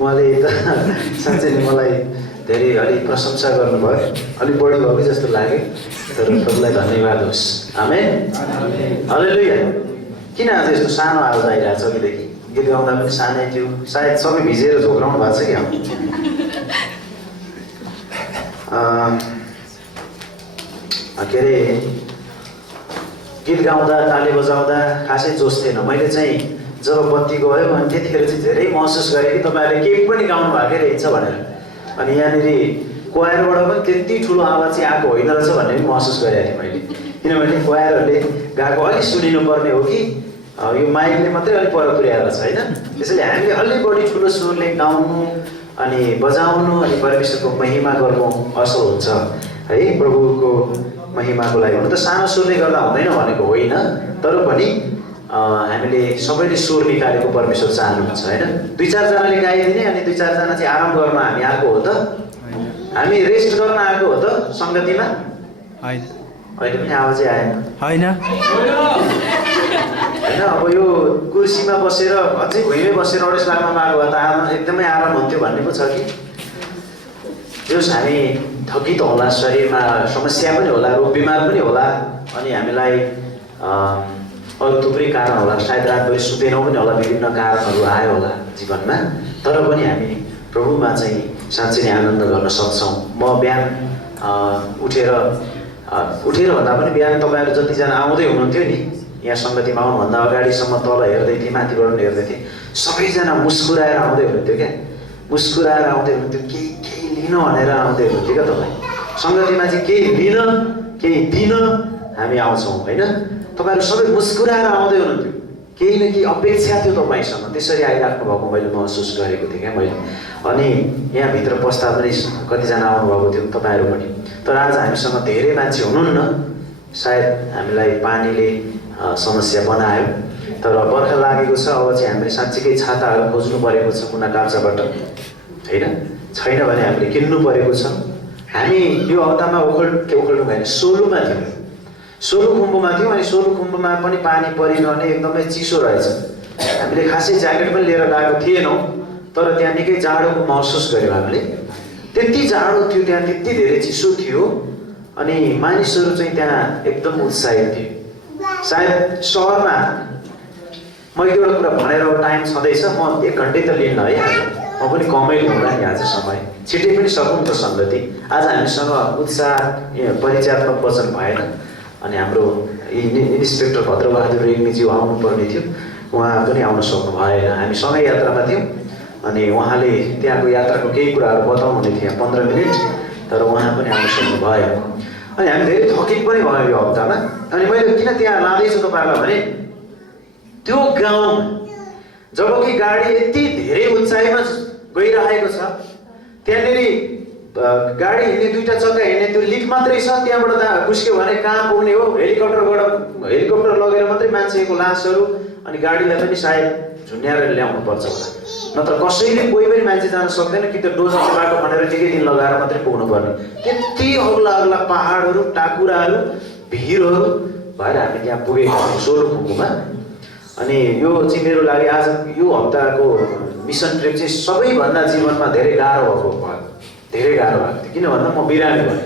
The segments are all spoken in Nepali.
उहाँले त साँच्चै नै मलाई धेरै अलिक प्रशंसा गर्नुभयो, अलिक बढी भयो कि जस्तो लाग्यो। तर प्रभुलाई धन्यवाद होस्। आमेन, हालेलुया। किन आज यस्तो सानो आवाज आइरहेको छ अघिदेखि? गीत गाउँदा पनि सानै थियो, सायद सबै भिजेर झोक्राउनु भएको छ क्या। के अरे गीत गाउँदा ताली बजाउँदा खासै जोस थिएन। मैले चाहिँ जब बत्ती गयो अनि त्यतिखेर चाहिँ धेरै महसुस गरेँ कि तपाईँहरूले केही पनि गाउनु भएकै रहेछ भनेर। अनि यहाँनिर क्वायरबाट पनि त्यति ठुलो आवाज चाहिँ आएको होइन रहेछ भन्ने पनि महसुस गरेको थिएँ मैले। किनभने क्वायरहरूले गाएको अलिक सुनिनुपर्ने हो कि यो माइकले मात्रै अलिक पर पुर्याएर छ होइन। त्यसैले हामीले अलिक बढी ठुलो स्वरले गाउनु अनि बजाउनु अनि परमेश्वरको महिमा गर्नु असल हुन्छ है। प्रभुको महिमाको लागि हुन त सानो स्वरले गर्दा हुँदैन भनेको होइन, तर पनि हामीले सबैले स्वर निकालेको परमेश्वर चाहनुहुन्छ होइन। 2-4जनाले गाइदिने अनि 2-4जना चाहिँ आराम गर्न हामी आएको हो त? हामी रेस्ट गर्न आएको हो त सङ्गतिमा? अहिले पनि आवाजै आएन होइन। अब यो कुर्सीमा बसेर अझै भुइँमै बसेर 28 लाखमा आएको भए त एकदमै आराम हुन्थ्यो भन्ने पो छ कि। जस हामी थकित होला, शरीरमा समस्या पनि होला, रोग बिमार पनि होला, अनि हामीलाई अरू थुप्रै कारण होला, सायद रातभरि सुतेनौँ पनि होला, विभिन्न कारणहरू आयो होला जीवनमा। तर पनि हामी प्रभुमा चाहिँ साँच्चै नै आनन्द गर्न सक्छौँ। म बिहान उठेर भन्दा पनि बिहान तपाईँहरू जतिजना आउँदै हुनुहुन्थ्यो नि यहाँ सङ्गतिमा आउनुभन्दा अगाडिसम्म तल हेर्दै थिएँ, माथिबाट पनि हेर्दै थिएँ, सबैजना मुस्कुराएर आउँदै हुनुहुन्थ्यो क्या। मुस्कुराएर आउँदै हुनुहुन्थ्यो, केही लिन भनेर आउँदै हुनुहुन्थ्यो क्या। तपाईँ सङ्गतिमा चाहिँ केही लिन केही दिन हामी आउँछौँ होइन। तपाईँहरू सबै मुस्कुराएर आउँदै हुनुहुन्थ्यो, केही न केही अपेक्षा थियो तपाईँसँग, त्यसरी आइराख्नु भएको मैले महसुस गरेको थिएँ क्या मैले। अनि यहाँभित्र पस्दा पनि कतिजना आउनुभएको थियो तपाईँहरू पनि। तर आज हामीसँग धेरै मान्छे हुनुहुन्न, सायद हामीलाई पानीले समस्या बनायो। तर बर्खा लागेको छ, अब चाहिँ हामीले साँच्चीकै छाताहरू खोज्नु परेको छ कुना काप्चाबाट होइन। छैन भने हामीले किन्नु परेको छ। हामी यो हप्तामा ओखलढुङ्गा होइन सोलुमा थियौँ, सोलुखुम्बुमा थियौँ। अनि सोलुखुम्बुमा पनि पानी परिरहने एकदमै चिसो रहेछ। हामीले खासै ज्याकेट पनि लिएर गएको थिएनौँ, तर त्यहाँ निकै जाडोको महसुस गऱ्यौँ हामीले। त्यति जाडो थियो त्यहाँ, त्यति धेरै चिसो थियो। अनि मानिसहरू चाहिँ त्यहाँ एकदम उत्साहित थिए। सायद सहरमा म एक दुईवटा कुरा भनेर टाइम छँदैछ, म 1 घन्टै त लिन्न है आज, म पनि कमै लिउँला नि आज समय, छिटै पनि सकौँ त सङ्गति। आज हामीसँग उत्साह परिचयात्मक वचन भएन। अनि हाम्रो इन्सपेक्टर भद्रबहादुर रेग्मीज्यू आउनुपर्ने थियो, उहाँ पनि आउन सक्नु भएन। हामी सँगै यात्रामा थियौँ अनि उहाँले त्यहाँको यात्राको केही कुराहरू बताउनुहुने थियो 15 मिनट, तर उहाँ पनि आउन सक्नु भएन। अनि हामी धेरै थकित पनि भयो यो हप्तामा। अनि मैले किन त्यहाँ लाँदैछु तपाईँहरूलाई भने त्यो गाउँ जबकि गाडी यति धेरै उचाइमा गइरहेको छ, त्यहाँनिर गाडी हिँड्ने 2टा चक्का हिँड्ने त्यो लिफ्ट मात्रै छ, त्यहाँबाट खुस्क्यो भने कहाँ पुग्ने हो? हेलिकप्टर लगेर मात्रै मान्छेको लासहरू अनि गाडीलाई पनि सायद झुन्ड्याएर ल्याउनु पर्छ होला, नत्र कसैले कोही पनि मान्छे जान सक्दैन कि त्यो डोजरको बाटो खनेर निकै दिन लगाएर मात्रै पुग्नु पर्ने। त्यति अग्ला अग्ला पहाडहरू, टाकुराहरू, भिरहरू भएर हामी त्यहाँ पुगेको छौँ सोलुखुम्बुमा। अनि यो चाहिँ मेरो लागि आज यो हप्ताको मिसन ट्रिप चाहिँ सबैभन्दा जीवनमा धेरै गाह्रो भएको थियो। किन भन्दा म बिरामी भएँ,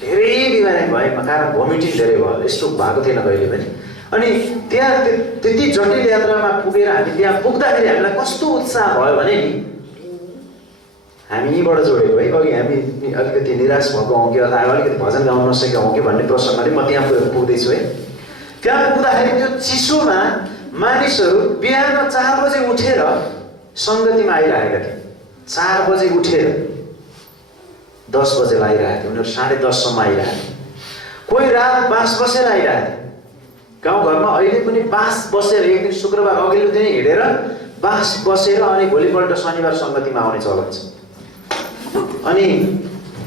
धेरै बिमारी भएँ, कारण भोमिटिङ धेरै भयो, यस्तो भएको थिएन कहिले पनि। अनि त्यहाँ त्यति जटिल यात्रामा पुगेर हामी त्यहाँ पुग्दाखेरि हामीलाई कस्तो उत्साह भयो भने नि, हामी यहीँबाट जोडेको है। अघि हामी अलिकति निराश भएको हौँ कि अथवा अलिकति भजन गाउन नसकेको हौँ कि भन्ने प्रसङ्गले म त्यहाँ पुग्दैछु है। त्यहाँ पुग्दाखेरि त्यो चिसोमा मानिसहरू बिहान 4 बजे उठेर सङ्गतिमा आइरहेका थिए। 4 बजे उठेर 10 बजे आइरहेको थियो, उनीहरू 10:30सम्म आइरहेको थियो। कोही रात बाँस बसेर आइरहेको थियो। गाउँघरमा अहिले पनि बाँस बसेर एक दिन शुक्रबार अघिल्लो दिन हिँडेर बाँस बसेर अनि भोलिपल्ट शनिबार सङ्गतिमा आउने चलन छ। अनि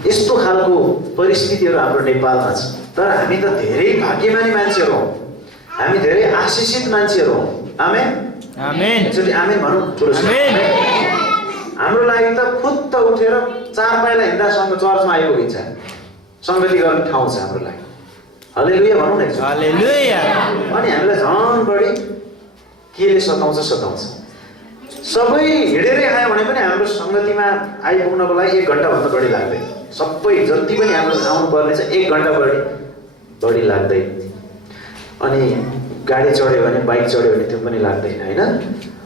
यस्तो खालको परिस्थितिहरू हाम्रो नेपालमा छ। तर हामी त धेरै भाग्यमानी मान्छेहरू हौँ, हामी धेरै आशिषित मान्छेहरू हौँ। आमेन आमेन, एकचोटि आमेन भनौँ ठुलो। हाम्रो लागि त फुत्त उठेर 4 पाइला हिँड्दासँग चर्चमा आइपुगिन्छ, सङ्गति गर्ने ठाउँ छ हाम्रो लागि। हालेलुया भनौँ न एकचोटि। हालेलुया। अनि हामीलाई झन् बढी केले सताउँछ सबै हिँडेरै आयो भने पनि हाम्रो सङ्गतिमा आइपुग्नको लागि 1 घन्टाभन्दा बढी लाग्दैन। सबै जति पनि हाम्रो आउनुपर्ने छ 1 घन्टा बढी लाग्दैन। अनि गाडी चढ्यो भने बाइक चढ्यो भने त्यो पनि लाग्दैन होइन।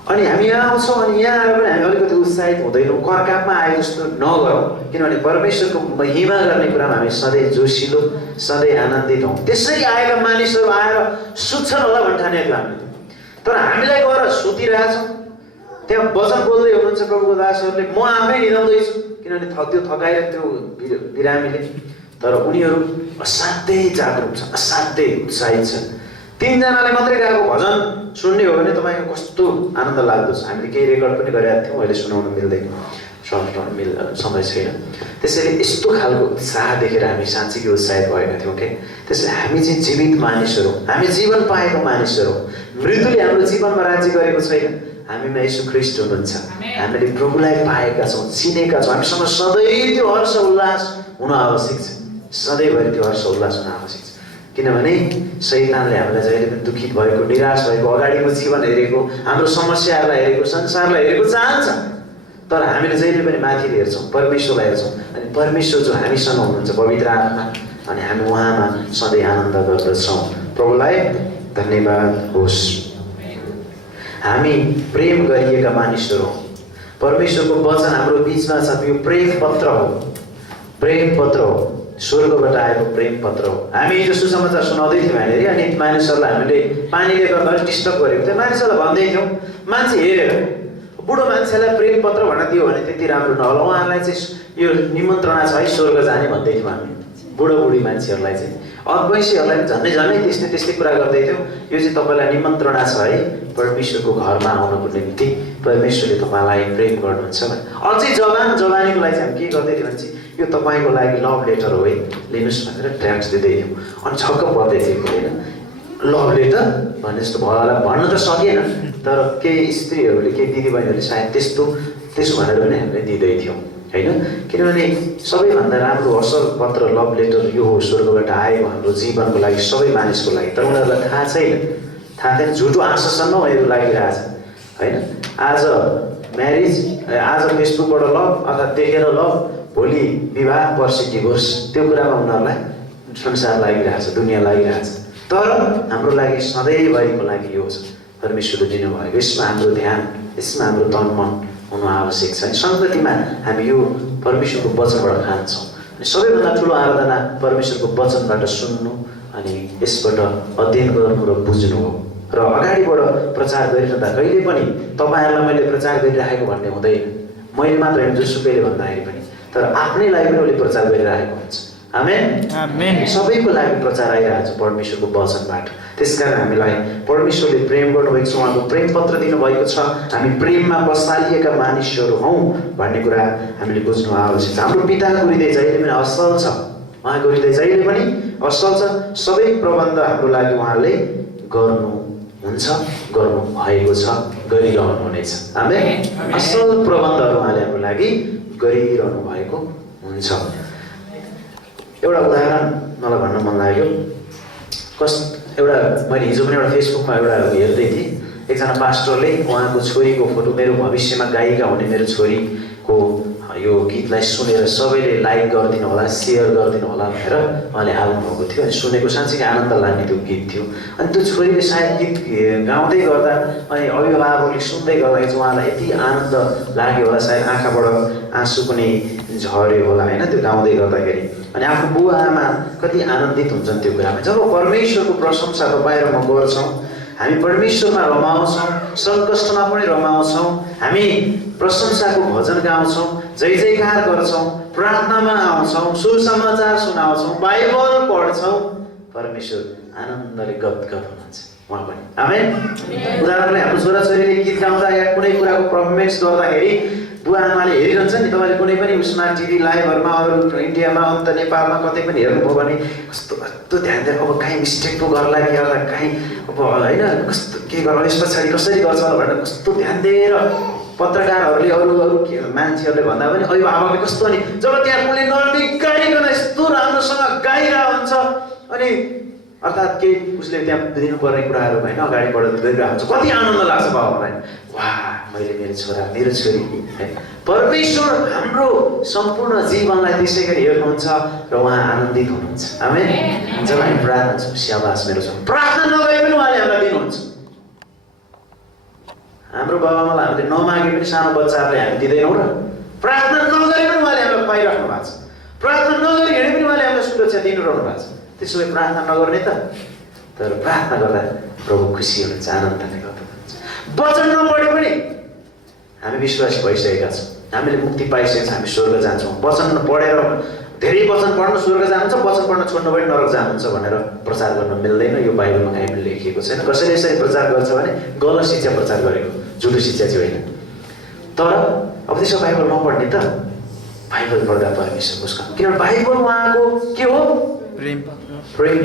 अनि हामी यहाँ आउँछौँ अनि यहाँ आएर पनि हामी अलिकति उत्साहित हुँदैनौँ, करकापमा आए जस्तो नगरौँ। किनभने परमेश्वरको महिमा गर्ने कुरामा हामी सधैँ जोसिलो सधैँ आनन्दित हौँ। त्यसरी आएका मानिसहरू आएर सुत्छन् होला भन्ने ठानेको हामीले, तर हामीलाई गएर सुतिरहेछौँ। त्यहाँ वचन बोल्दै हुनुहुन्छ प्रभुको दासहरूले, म आफै निदाउँदैछु किनभने त्यो थकाएर त्यो बिरामीले, तर उनीहरू असाध्यै जागरुक छ, असाध्यै उत्साहित छ। 3 जनाले मात्रै गाएको भजन सुन्ने हो भने तपाईँको कस्तो आनन्द लाग्दो छ। हामीले केही रेकर्ड पनि गरेका थियौँ, अहिले सुनाउन मिल्दैन, समय छैन। त्यसैले यस्तो खालको उत्साह देखेर हामी साँच्चीकै उत्साहित भएका थियौँ के। त्यसैले हामी चाहिँ जीवित मानिसहरू, हामी जीवन पाएको मानिसहरू, मृत्युले हाम्रो जीवनमा राज्य गरेको छैन। हामीमा येशू ख्रीष्ट हुनुहुन्छ, हामीले प्रभुलाई पाएका छौँ, चिनेका छौँ। हामीसँग सधैँ त्यो हर्ष उल्लास हुन आवश्यक छ, सधैँभरि त्यो हर्ष उल्लास हुन आवश्यक छ। किनभने शैतानले हामीलाई जहिले पनि दुखित भएको, निराश भएको, अगाडिको जीवन हेरेको, हाम्रो समस्याहरूलाई हेरेको, संसारलाई हेरेको चाहन्छ। तर हामीले जहिले पनि माथि हेर्छौँ, परमेश्वरलाई हेर्छौँ। अनि परमेश्वर जो हामीसँग हुनुहुन्छ पवित्र आत्मा, अनि हामी उहाँमा सधैँ आनन्द गर्दछौँ। प्रभुलाई धन्यवाद होस्। हामी प्रेम गरिएका मानिसहरू हौँ। परमेश्वरको वचन हाम्रो बिचमा छ, यो प्रेम पत्र हो, प्रेम पत्र हो, स्वर्गबाट आएको प्रेम पत्र हो। हामी हिजो सुसमाचार सुनाउँदै थियौँ यहाँनिर, अनि मानिसहरूलाई हामीले पानीले गर्दा डिस्टर्ब गरेको थियो। मानिसहरूलाई भन्दै थियौँ, मान्छे हेरेर बुढो मान्छेलाई प्रेम पत्र भन्न दियो भने त्यति राम्रो नहोला, उहाँहरूलाई चाहिँ यो निमन्त्रणा छ है स्वर्ग जाने भन्दै थियौँ हामी। बुढोबुढी मान्छेहरूलाई चाहिँ, अद्वैसीहरूलाई झन्डै त्यस्तै कुरा गर्दै थियौँ। यो चाहिँ तपाईँलाई निमन्त्रणा छ है परमेश्वरको घरमा आउनको निम्ति, परमेश्वरले तपाईँलाई प्रेम गर्नुहुन्छ भने। अझै जवानीको लागि चाहिँ हामी के गर्दै थियौँ भने चाहिँ यो तपाईँको लागि लभ लेटर हो है, लिनुहोस् भनेर ट्याक्स दिँदै थियौँ। अनि छक्क पर्दै थियो होइन, लभ लेटर भन्ने जस्तो भयो होला, भन्न त सकेन, तर केही स्त्रीहरूले, केही दिदीबहिनीहरूले सायद त्यसो भनेर पनि हामीले दिँदै थियौँ होइन। किनभने सबैभन्दा राम्रो असल पत्र लभ लेटर यो हो, स्वर्गबाट आएको हाम्रो जीवनको लागि, सबै मानिसको लागि। तर उनीहरूलाई थाहा छैन, झुटो आश्वासन उनीहरू लागिरहेछ होइन। आज म्यारिज, आज फेसबुकबाट लभ अथवा देखेर लभ, भोलि विवाह, पर्सि डिभोर्स, त्यो कुरामा उनीहरूलाई संसार लागिरहेछ, दुनियाँ लागिरहेछ। तर हाम्रो लागि सधैँभरिको लागि यो छ परमेश्वरले दिनुभएको, यसमा हाम्रो ध्यान, यसमा हाम्रो तन मन हुनु आवश्यक छ। सङ्गतिमा हामी यो परमेश्वरको वचनबाट खान्छौँ। अनि सबैभन्दा ठुलो आराधना परमेश्वरको वचनबाट सुन्नु अनि यसबाट अध्ययन गर्नु र बुझ्नु हो। र अगाडिबाट प्रचार गरिरहँदा कहिले पनि तपाईँहरूलाई मैले प्रचार गरिराखेको भन्ने हुँदैन। मैले मात्र होइन, जोसुकैले भन्दाखेरि पनि, तर आफ्नै लागि पनि उसले प्रचार गरिरहेको हुन्छ। आमेन। सबैको लागि प्रचार आइरहेको छ परमेश्वरको वचनबाट। त्यसकारण हामीलाई परमेश्वरले प्रेम गर्नुभएको छ, उहाँको प्रेम पत्र दिनुभएको छ। हामी प्रेममा बसालिएका मानिसहरू हौँ भन्ने कुरा हामीले बुझ्नु आवश्यक छ। हाम्रो पिता गुरुदेव जहिले पनि असल छ, उहाँ गुरुदेव जहिले पनि असल छ। सबै प्रबन्ध हाम्रो लागि उहाँले गर्नुहुन्छ, गर्नु भएको छ, गरिरहनु हुनेछ। आमेन। असल प्रबन्धहरू उहाँले हाम्रो लागि गरिरहनु भएको हुन्छ। एउटा उदाहरण मलाई भन्न मन लाग्यो। एउटा मैले हिजो पनि एउटा फेसबुकमा एउटा हेर्दै थिएँ, एकजना पास्टरले उहाँको छोरीको फोटो, मेरो भविष्यमा गायिका हुने मेरो छोरीको यो गीतलाई सुनेर सबैले लाइक गरिदिनु होला, सेयर गरिदिनु होला भनेर उहाँले हाल्नुभएको थियो। अनि सुनेको साँच्चै आनन्द लाग्ने त्यो गीत थियो। अनि त्यो छोरीले सायद गीत गाउँदै गर्दा अनि अभिभावकले सुन्दै गर्दाखेरि चाहिँ उहाँलाई यति आनन्द लाग्यो होला, सायद आँखाबाट आँसु पनि झऱ्यो होला होइन त्यो गाउँदै गर्दाखेरि। अनि आफ्नो बुवा आमा कति आनन्दित हुन्छन् त्यो कुरामा। जब परमेश्वरको प्रशंसा तपाईँ र म गर्छौँ, हामी परमेश्वरमा रमाउँछौँ, सङ्कष्टमा पनि रमाउँछौँ, हामी प्रशंसाको भजन गाउँछौँ, जय जयकार गर्छौँ, प्रार्थनामा आउँछौँ, सुसमाचार सुनाउँछौँ, बाइबल पढ्छौँ, परमेश्वर आनन्दले गदगद हुनुहुन्छ उहाँ पनि। आमेन। उदाहरणले हाम्रो छोराछोरीले गीत गाउँदा या कुनै कुराको पर्फर्मेन्स गर्दाखेरि बुवा आमाले हेरिरहन्छ नि। तपाईँले कुनै पनि उसमा टिभी लाइभहरूमा, अरू इन्डियामा, अन्त नेपालमा कतै पनि हेर्नुभयो भने कस्तो ध्यान दिएर अब काहीँ मिस्टेक पो गर्ला कि एउटा काहीँ अब होइन कस्तो के गर्ला, यस पछाडि कसरी गर्छ भनेर कस्तो ध्यान दिएर पत्रकारहरूले अरू मान्छेहरूले भन्दा पनि अभिभावकले कस्तो अनि जब त्यहाँ कुनै नर्मिक गाइकन यस्तो राम्रोसँग गाइरहेको हुन्छ अनि अर्थात् केही उसले त्यहाँ दिनुपर्ने कुराहरू होइन अगाडि बढेर गरिरहेको हुन्छ, कति आनन्द लाग्छ बाबालाई, वाह मैले मेरो छोरा मेरो छोरी है। परमेश्वर हाम्रो सम्पूर्ण जीवनलाई त्यसै गरी हेर्नुहुन्छ र उहाँ आनन्दित हुनुहुन्छ। आमेन। जब हामी प्रार्थना गर्छौँ, स्याबास मेरो छोरा, प्रार्थना नगरे पनि उहाँले हामीलाई दिनुहुन्छ। हाम्रो बाबाआमालाई हामीले नमागे पनि सानो बच्चाहरूलाई हामी दिँदैनौँ र प्रार्थना नगरे पनि उहाँले हामीलाई पाइराख्नु भएको छ। प्रार्थना नगरी हिँडे पनि उहाँले हामीलाई सुरक्षा दिइरहनु भएको छ। त्यसो भए प्रार्थना नगर्ने त, तर प्रार्थना गर्दा प्रभु खुसी हुनुहुन्छ, आनन्दले गर्नुहुन्छ। वचन नपढे पनि हामी विश्वासी भइसकेका छौँ, हामीले मुक्ति पाइसकेका छौँ, हामी स्वर्ग जान्छौँ। वचन पढेर धेरै वचन पढ्नु स्वर्ग जानुहुन्छ, वचन पढ्न छोड्नु पनि नरक जानुहुन्छ भनेर प्रचार गर्न मिल्दैन। यो बाइबलमा कहीँ पनि लेखिएको छैन। कसैले यसरी प्रचार गर्छ भने गलत शिक्षा प्रचार गरेको, झुटो शिक्षा चाहिँ होइन। तर अब त्यसो बाइबल नपढ्ने त, बाइबल पढ्दा परमेश्वर उसका, किनभने बाइबल उहाँको के हो? प्रेम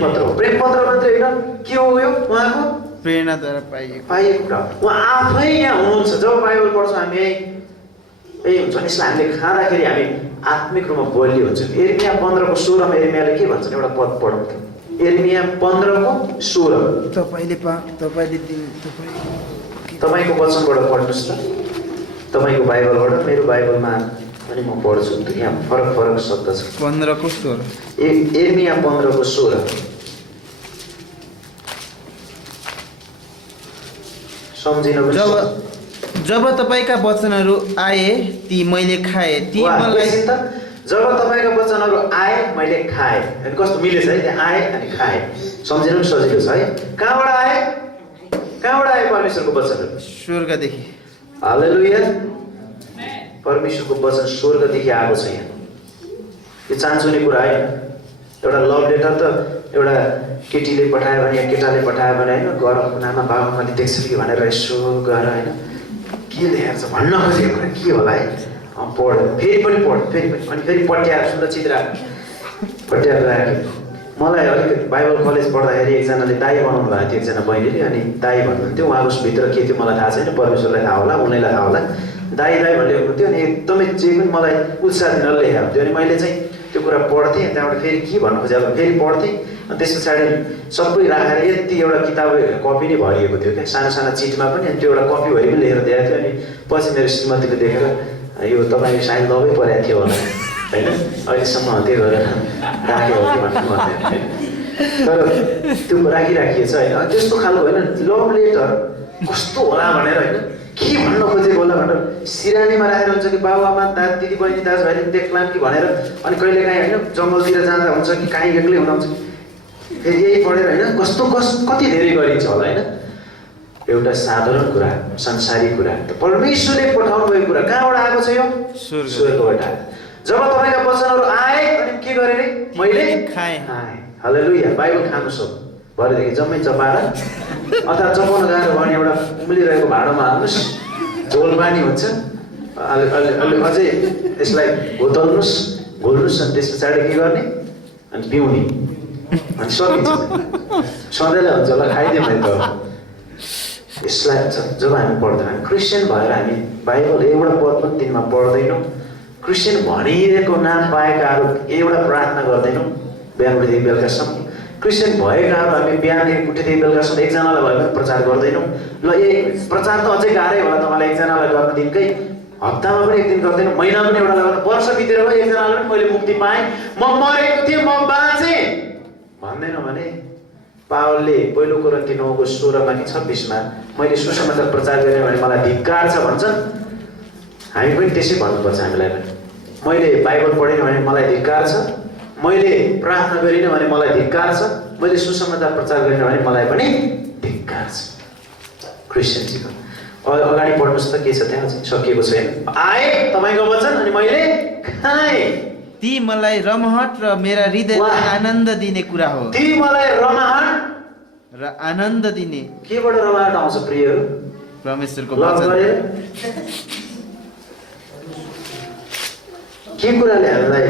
पत्र हो। प्रेम पत्र मात्रै होइन, के हो यो? उहाँको प्रेरणाद्वारा पाइएको कुरा। उहाँ आफै यहाँ हुनुहुन्छ। जब बाइबल पढ्छौँ हामी यही हुन्छ नि, यसलाई हामीले खाँदाखेरि हामी आत्मिक रूपमा बलियो हुन्छौँ। यिर्मिया 15को 16 मा यिर्मियाले के भन्छन्? एउटा पद पढौँ त। यिर्मिया 15को 16। तपाईँको वचनबाट पढ्नुहोस् त, तपाईँको बाइबलबाट। मेरो बाइबलमा पनि म पढ्छु, यहाँ फरक फरक शब्द छ। 15को 16। यिर्मिया 15को 16। सम्झिनुहोस्। जब तपाईँका वचनहरू आए ती मैले खाएँ, ती मलाई जब तपाईँका वचनहरू आए मैले खाएँ। अनि कस्तो मिलेछ है, त्यहाँ आए अनि खाएँ। सम्झिनु पनि सजिलो छ है। कहाँबाट आए? कहाँबाट आए परमेश्वरको वचनहरू? स्वर्गदेखि। हालेलुया। परमेश्वरको वचन स्वर्गदेखि आएको छ यहाँ। यो चान्चुने कुरा होइन। एउटा लभ लेटर त एउटा केटीले पठायो भने या केटाले पठायो भने होइन, गर नाममा बाबाआमाले देख्छ कि भनेर यसो गएर होइन के लेखेको छ भन्न खोजेको कुरा के होला है। पढ, फेरि पनि पढ, फेरि पनि, अनि फेरि पट्याएर सुरक्षित राख, पट्याएर राख्यो। मलाई अलिकति बाइबल कलेज पढ्दाखेरि एकजनाले दाई बनाउनु भएको थियो, एकजना बहिनीले। अनि दाई भन्नुहुन्थ्यो, उहाँको भित्र के थियो मलाई थाहा छैन, परमेश्वरलाई थाहा होला, उनीलाई थाहा होला। दाई दाई भन्ने हुनुहुन्थ्यो। अनि एकदमै जे पनि मलाई उत्साह दिन लेखेको हुन्थ्यो। अनि मैले चाहिँ त्यो कुरा पढ्थेँ, त्यहाँबाट फेरि के भन्नु खोजेँ फेरि पढ्थेँ। अनि त्यस पछाडि सबै राखेर यति एउटा किताब कपी नै भरिएको थियो क्या, सानो सानो चिटमा पनि। अनि त्यो एउटा कपीभरि पनि लेखेर दिएको थियो। अनि पछि मेरो श्रीमतीले देखेर यो तपाईँ सायद लभै परेको थियो होला होइन, अहिलेसम्म त्यो गरेर राख्यो हो कि भन्नु भन्थ्यो। तर त्यो राखिराखिएछ होइन, त्यस्तो खालको होइन। लभ लेटर कस्तो होला भनेर होइन, के भन्न खोजेको होला भनेर सिरानीमा राखेर हुन्छ कि बाबुआमा दिदी बहिनी दाजुभाइले देख्लान् कि भनेर। अनि कहिलेकाहीँ होइन जङ्गलतिर जाँदा हुन्छ कि काहीँ एक्लै हुनुहुन्छ, फेरि यही पढेर होइन कति धेरै गरिन्छ होला होइन। एउटा साधारण कुरा, संसारिक कुरा, परमेश्वरले पठाउनु भएको कुरा कहाँबाट आएको छ? यो स्वर्गबाट आयो। जब तपाईँका वचनहरू आए अनि के गरेँ रे? मैले खाएँ। हालेलुया। बाइबल खानुहोस् हो भरेदेखि जम्मै चपाएर, अथवा चपाउन गाह्रो भने एउटा उम्लिरहेको भाँडोमा हाल्नुहोस्, झोल पानी हुन्छ। अझै यसलाई घोल्नुहोस्, घोल्नुहोस्। अनि त्यस पछाडि के गर्ने? अनि पिउने। अनि सकिन्छ, सधैँलाई हुन्छ होला, खाइदिउँ है त। यसलाई जब हामी पढ्दैनौँ, हामी क्रिस्चियन भएर हामी बाइबल एउटा पद पनि दिनमा पढ्दैनौँ, क्रिस्चियन भनिएको नाम पाएकाहरू एउटा प्रार्थना गर्दैनौँ बिहान उठेदेखि बेलुकासम्म, क्रिस्चियन भएकाहरू हामी बिहानदेखि उठेदेखि बेलुकासम्म एकजनालाई भए पनि प्रचार गर्दैनौँ। ल यही प्रचार त अझै गाह्रै होला तपाईँलाई एकजनालाई गर्न दिनकै, हप्तामा पनि एक दिन गर्दैनौँ, महिना पनि एउटा गर्नु, वर्ष बितेर पनि एकजनालाई पनि मैले मुक्ति पाएँ, म मरेको थिएँ म बाँचेँ भन्दैनौँ भने पावलले पहिलो कोरिन्थी 9को 16 कि 26 मैले सुसमाचार प्रचार गरेँ भने मलाई धिक्कार छ भन्छन्। हामी पनि त्यसै भन्नुपर्छ हामीलाई पनि। मैले बाइबल पढेन भने मलाई धिक्कार छ, मैले प्रार्थना गरिनँ भने मलाई धिक्कार छ, मैले सुसमाचार प्रचार गरिनँ भने मलाई पनि धिक्कार छ। क्रिस्चियन जीवन अगाडि पढ्नुहोस् त, के छ त्यहाँ चाहिँ सकिएको छैन। आए तपाईँको वचन अनि मैले खाएँ, ती मलाई रमाहट र मेरा हृदयलाई आनन्द दिने कुरा हो। ती मलाई रमाहट र आनन्द दिने। केबाट रमाहट आउँछ प्रियहरू? परमेश्वरको वचन। के कुराले हामीलाई,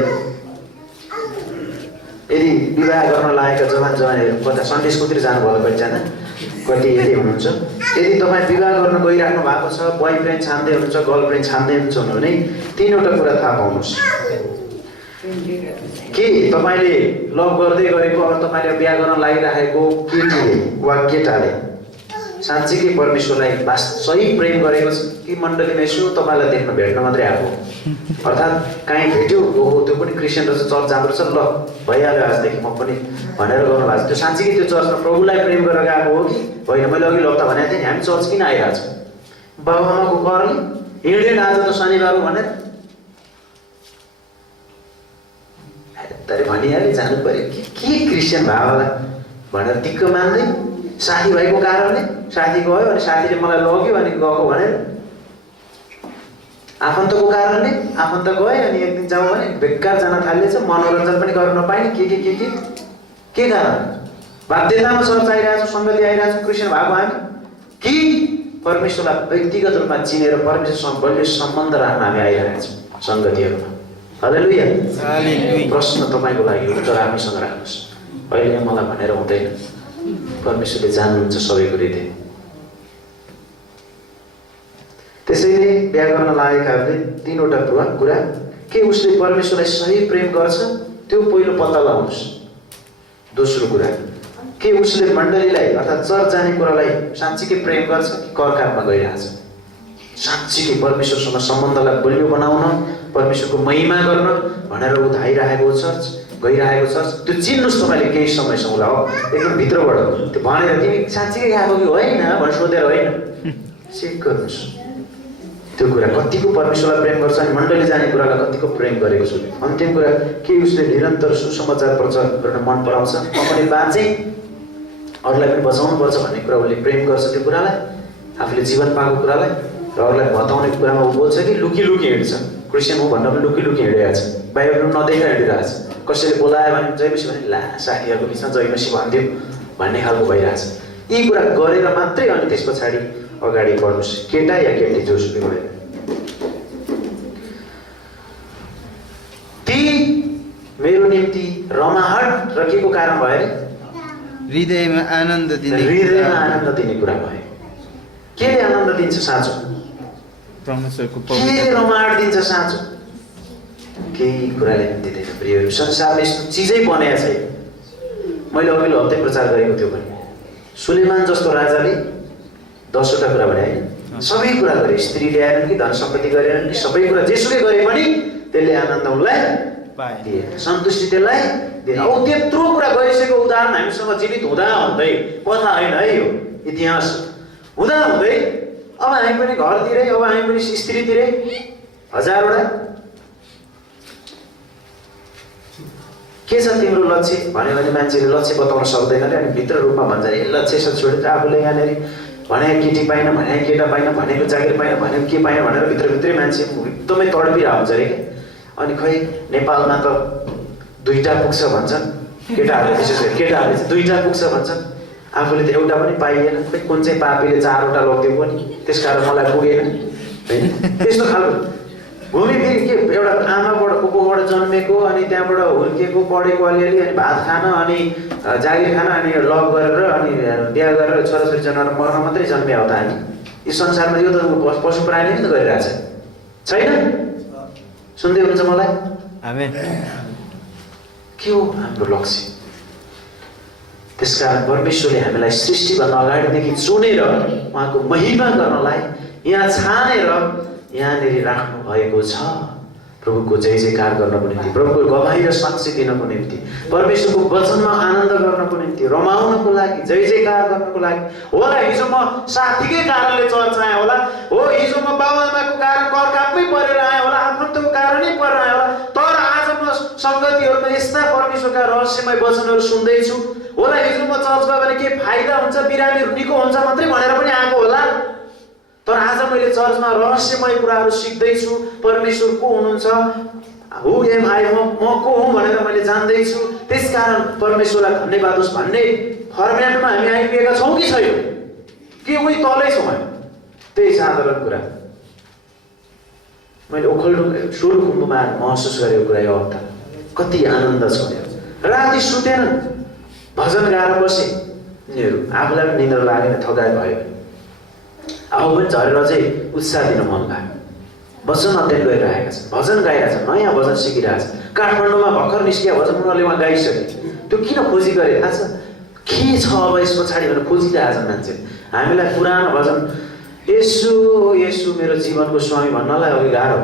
यदि विवाह गर्न लागेका जवानहरू कता सन्डे स्कुलतिर जानुभयो कतिजना, कति यदि हुनुहुन्छ, यदि तपाईँ विवाह गर्न गइराख्नु भएको छ, बोय फ्रेन्ड छान्दै हुनुहुन्छ, गर्लफ्रेन्ड छान्दै हुनुहुन्छ भने 3वटा कुरा थाहा पाउनुहोस्। के तपाईँले लभ गर्दै गरेको अब तपाईँले बिहा गर्न लागिरहेको केटीले वा केटाले साँच्चीकै परमेश्वरलाई सही प्रेम गरेको छ कि मण्डलीमा यसो तपाईँलाई देख्न भेट्न मात्रै आएको अर्थात् कहीँ भेट्यो ओहो त्यो पनि क्रिस्चियन रहेछ चर्च जाँदो रहेछ ल भइहाल्यो आजदेखि म पनि भनेर गर्नु भएको छ त्यो साँच्चीकै त्यो चर्चमा प्रभुलाई प्रेम गरेर गएको हो कि होइन मैले अघि लग्दा भनेको थिएँ नि हामी चर्च किन आइरहेको छौँ बाबुआमाको करले हिँडेन आज त शनिबार हो भनेर तर भनिहाल्यो जानु पर्यो के क्रिस्चियन भयो होला भनेर दिक्क मान्दै साथीभाइको कारणले साथी गयो अनि साथीले मलाई लग्यो अनि गएको भनेर आफन्तको कारणले आफन्त गयो अनि एक दिन जाउँ भने बेकार जान थालिएछ मनोरञ्जन पनि गर्न नपाइने के कारण बाध्यतामा चर्च आइरहेको छ सङ्गति आइरहेको छ क्रिस्चियन भएको हामी कि परमेश्वरलाई व्यक्तिगत रूपमा चिनेर परमेश्वरसँग बलियो सम्बन्ध राख्न हामी आइरहेका छौँ सङ्गतिहरूमा हालेलुया प्रश्न तपाईँको लागि उत्तर हामीसँग राख्नुहोस् अहिले मलाई भनेर हुँदैन परमेश्वरले जान्नुहुन्छ सबैको हृदय त्यसैले बिहा गर्न लागेकाहरूले तीनवटा कुरा के उसले परमेश्वरलाई सही प्रेम गर्छ त्यो पहिलो पत्ता लगाउनुहोस् दोस्रो कुरा के उसले मण्डलीलाई अर्थात् चर्च जाने कुरालाई साँच्चीकै प्रेम गर्छ कि करकापमा गइरहेछ साँच्चीकै परमेश्वरसँग सम्बन्धलाई बलियो बनाउन परमेश्वरको महिमा गर्न भनेर ऊ धाइरहेको चर्च गइरहेको चर्च त्यो चिन्नुहोस् तपाईँले केही समयसम्म होला हो एकदम भित्रबाट त्यो भनेर तिमी साँच्चीकै गएको कि होइन भनेर सोधेर होइन चेक गर्नुहोस् त्यो कुरा कतिको परमेश्वरलाई प्रेम गर्छ अनि मण्डली जाने कुरालाई कतिको प्रेम गरेको छु अन्तिम कुरा के उसले निरन्तर सुसमाचार प्रचार गर्न मन पराउँछ म पनि बाँचेँ अरूलाई पनि बचाउनुपर्छ भन्ने कुरा उसले प्रेम गर्छ त्यो कुरालाई आफूले जीवन पाएको कुरालाई र अरूलाई बताउने कुरामा ऊ बोल्छ कि लुकी हिँड्छ क्रिस्चियन हो भन्दा पनि लुकी हिँडिरहेको छ बाहिर नदेखा हिँडिरहेको छ कसैले बोलायो भने जयमसी भने ला साथीहरूको बिचमा जयमसी भनिदियो भन्ने खालको भइरहेछ यी कुरा गरेर मात्रै अनि त्यस पछाडि अगाडि बढ्नुहोस् केटा या केटी जोसुकै भयो ती मेरो निम्ति रमाहट र के को कारण भयो अरे हृदयमा आनन्द दिने कुरा भयो केले आनन्द दिन्छ साँचो परमेश्वरको केले रमाहट दिन्छ साँचो केही कुराले दिँदैन प्रियहरू संसारमा यस्तो चिजै बनाएको छैन मैले अघिल्लो हप्तै प्रचार गरेको थियो भने सुलेमान जस्तो राजाले 10वटा कुरा भने होइन सबै कुरा गरे स्त्री ल्याएनन् कि धन सम्पत्ति गरेनन् कि सबै कुरा जेसुकै गरे पनि त्यसले आनन्द उनलाई दिएन सन्तुष्टि त्यसलाई दिएन अब त्यत्रो कुरा गरिसकेको उदाहरण हामीसँग जीवित हुँदा हुँदै कथा होइन है यो इतिहास हुँदा हुँदै अब हामी पनि घरतिरै अब हामी पनि स्त्रीतिरै हजारवटा के छ तिम्रो लक्ष्य भन्यो भने मान्छेले लक्ष्य बताउन सक्दैन अरे अनि भित्र रूपमा भन्छ ए लक्ष्य छ छोडेर आफूले यहाँनिर भने केटी पाइन भने केटा पाइन भनेको जागिर पाइन भनेको के पाइन भनेर भित्रभित्रै मान्छे एकदमै तडपिरहेको हुन्छ अरे अनि खै नेपालमा त 2टा पुग्छ भन्छन् केटाहरूले विशेष गरी केटाहरूले चाहिँ 2टा पुग्छ भन्छन् आफूले त एउटा पनि पाइएन खै कुन चाहिँ पापीले 4वटा लगिदियो पनि त्यसकारण मलाई पुगेन होइन त्यस्तो खालको भूमि फेरि के एउटा आमाबाट कोकोबाट जन्मेको अनि त्यहाँबाट हुर्केको पढेको अलिअलि अनि भात खान अनि जागिर खान अनि लभ गरेर अनि बिहा गरेर छोराछोरी जन्माएर मर्न मात्रै जन्मिया हो त हामी यो संसारमा यो त पशु प्राणीले त गरिरहेछ छैन सुन्दै हुनुहुन्छ मलाई आमेन के हो हाम्रो लक्ष्य त्यसकारण परमेश्वरले हामीलाई सृष्टिभन्दा अगाडिदेखि चुनेर उहाँको महिमा गर्नलाई यहाँ छानेर यहाँनिर राख्नु भएको छ प्रभुको जय जयकार गर्नको निम्ति प्रभुको गवाही र साक्षी दिनको निम्ति परमेश्वरको वचनमा आनन्द गर्नको निम्ति रमाउनको लागि जय जयकार गर्नको लागि होला हिजो म साथीकै कारणले चर्च आएँ होला हो हिजो म बाबुआमाको कारण करकापमै परेर आएँ होला आफन्तको कारणै परेर आएँ होला तर आज म सङ्गतिहरूमा यस्ता परमेश्वरका रहस्यमय वचनहरू सुन्दैछु होला हिजो म चर्च गयो भने के फाइदा हुन्छ बिरामी निको हुन्छ मात्रै भनेर पनि आएको होला तर आज मैले चर्चमा रहस्यमय कुराहरू सिक्दैछु परमेश्वर को हुनुहुन्छ हु एम आई म को हुँ भनेर मैले जान्दैछु त्यसकारण परमेश्वरलाई धन्यवाद होस् भन्ने फर्मेटमा हामी आइपुगेका छौँ कि छैनौँ कि उही तलै छौँ हामी त्यही साधारण कुरा मैले ओखलडुङ सुरुखुम्बुमा महसुस गरेको कुरा यो हप्ता कति आनन्द छ राति सुतेनन् भजन गाएर बसे यिनीहरू आफूलाई पनि निन्द्रा लागेन थकाइ भयो आफू पनि झरेर चाहिँ उत्साह दिन मन लाग्यो वचन अध्ययन गरिरहेका छन्, भजन गाइरहेका छन्, नयाँ भजन सिकिरहेका छन्। काठमाडौँमा भर्खर निस्किया भजन उनीहरूले उहाँ गाइसके। त्यो किन खोजी गरे थाहा छ? के छ अब यस पछाडि भनेर खोजिरहेका छन् मान्छे। हामीलाई पुरानो भजन यसु यसु मेरो जीवनको स्वामी भन्नलाई अघि गाह्रो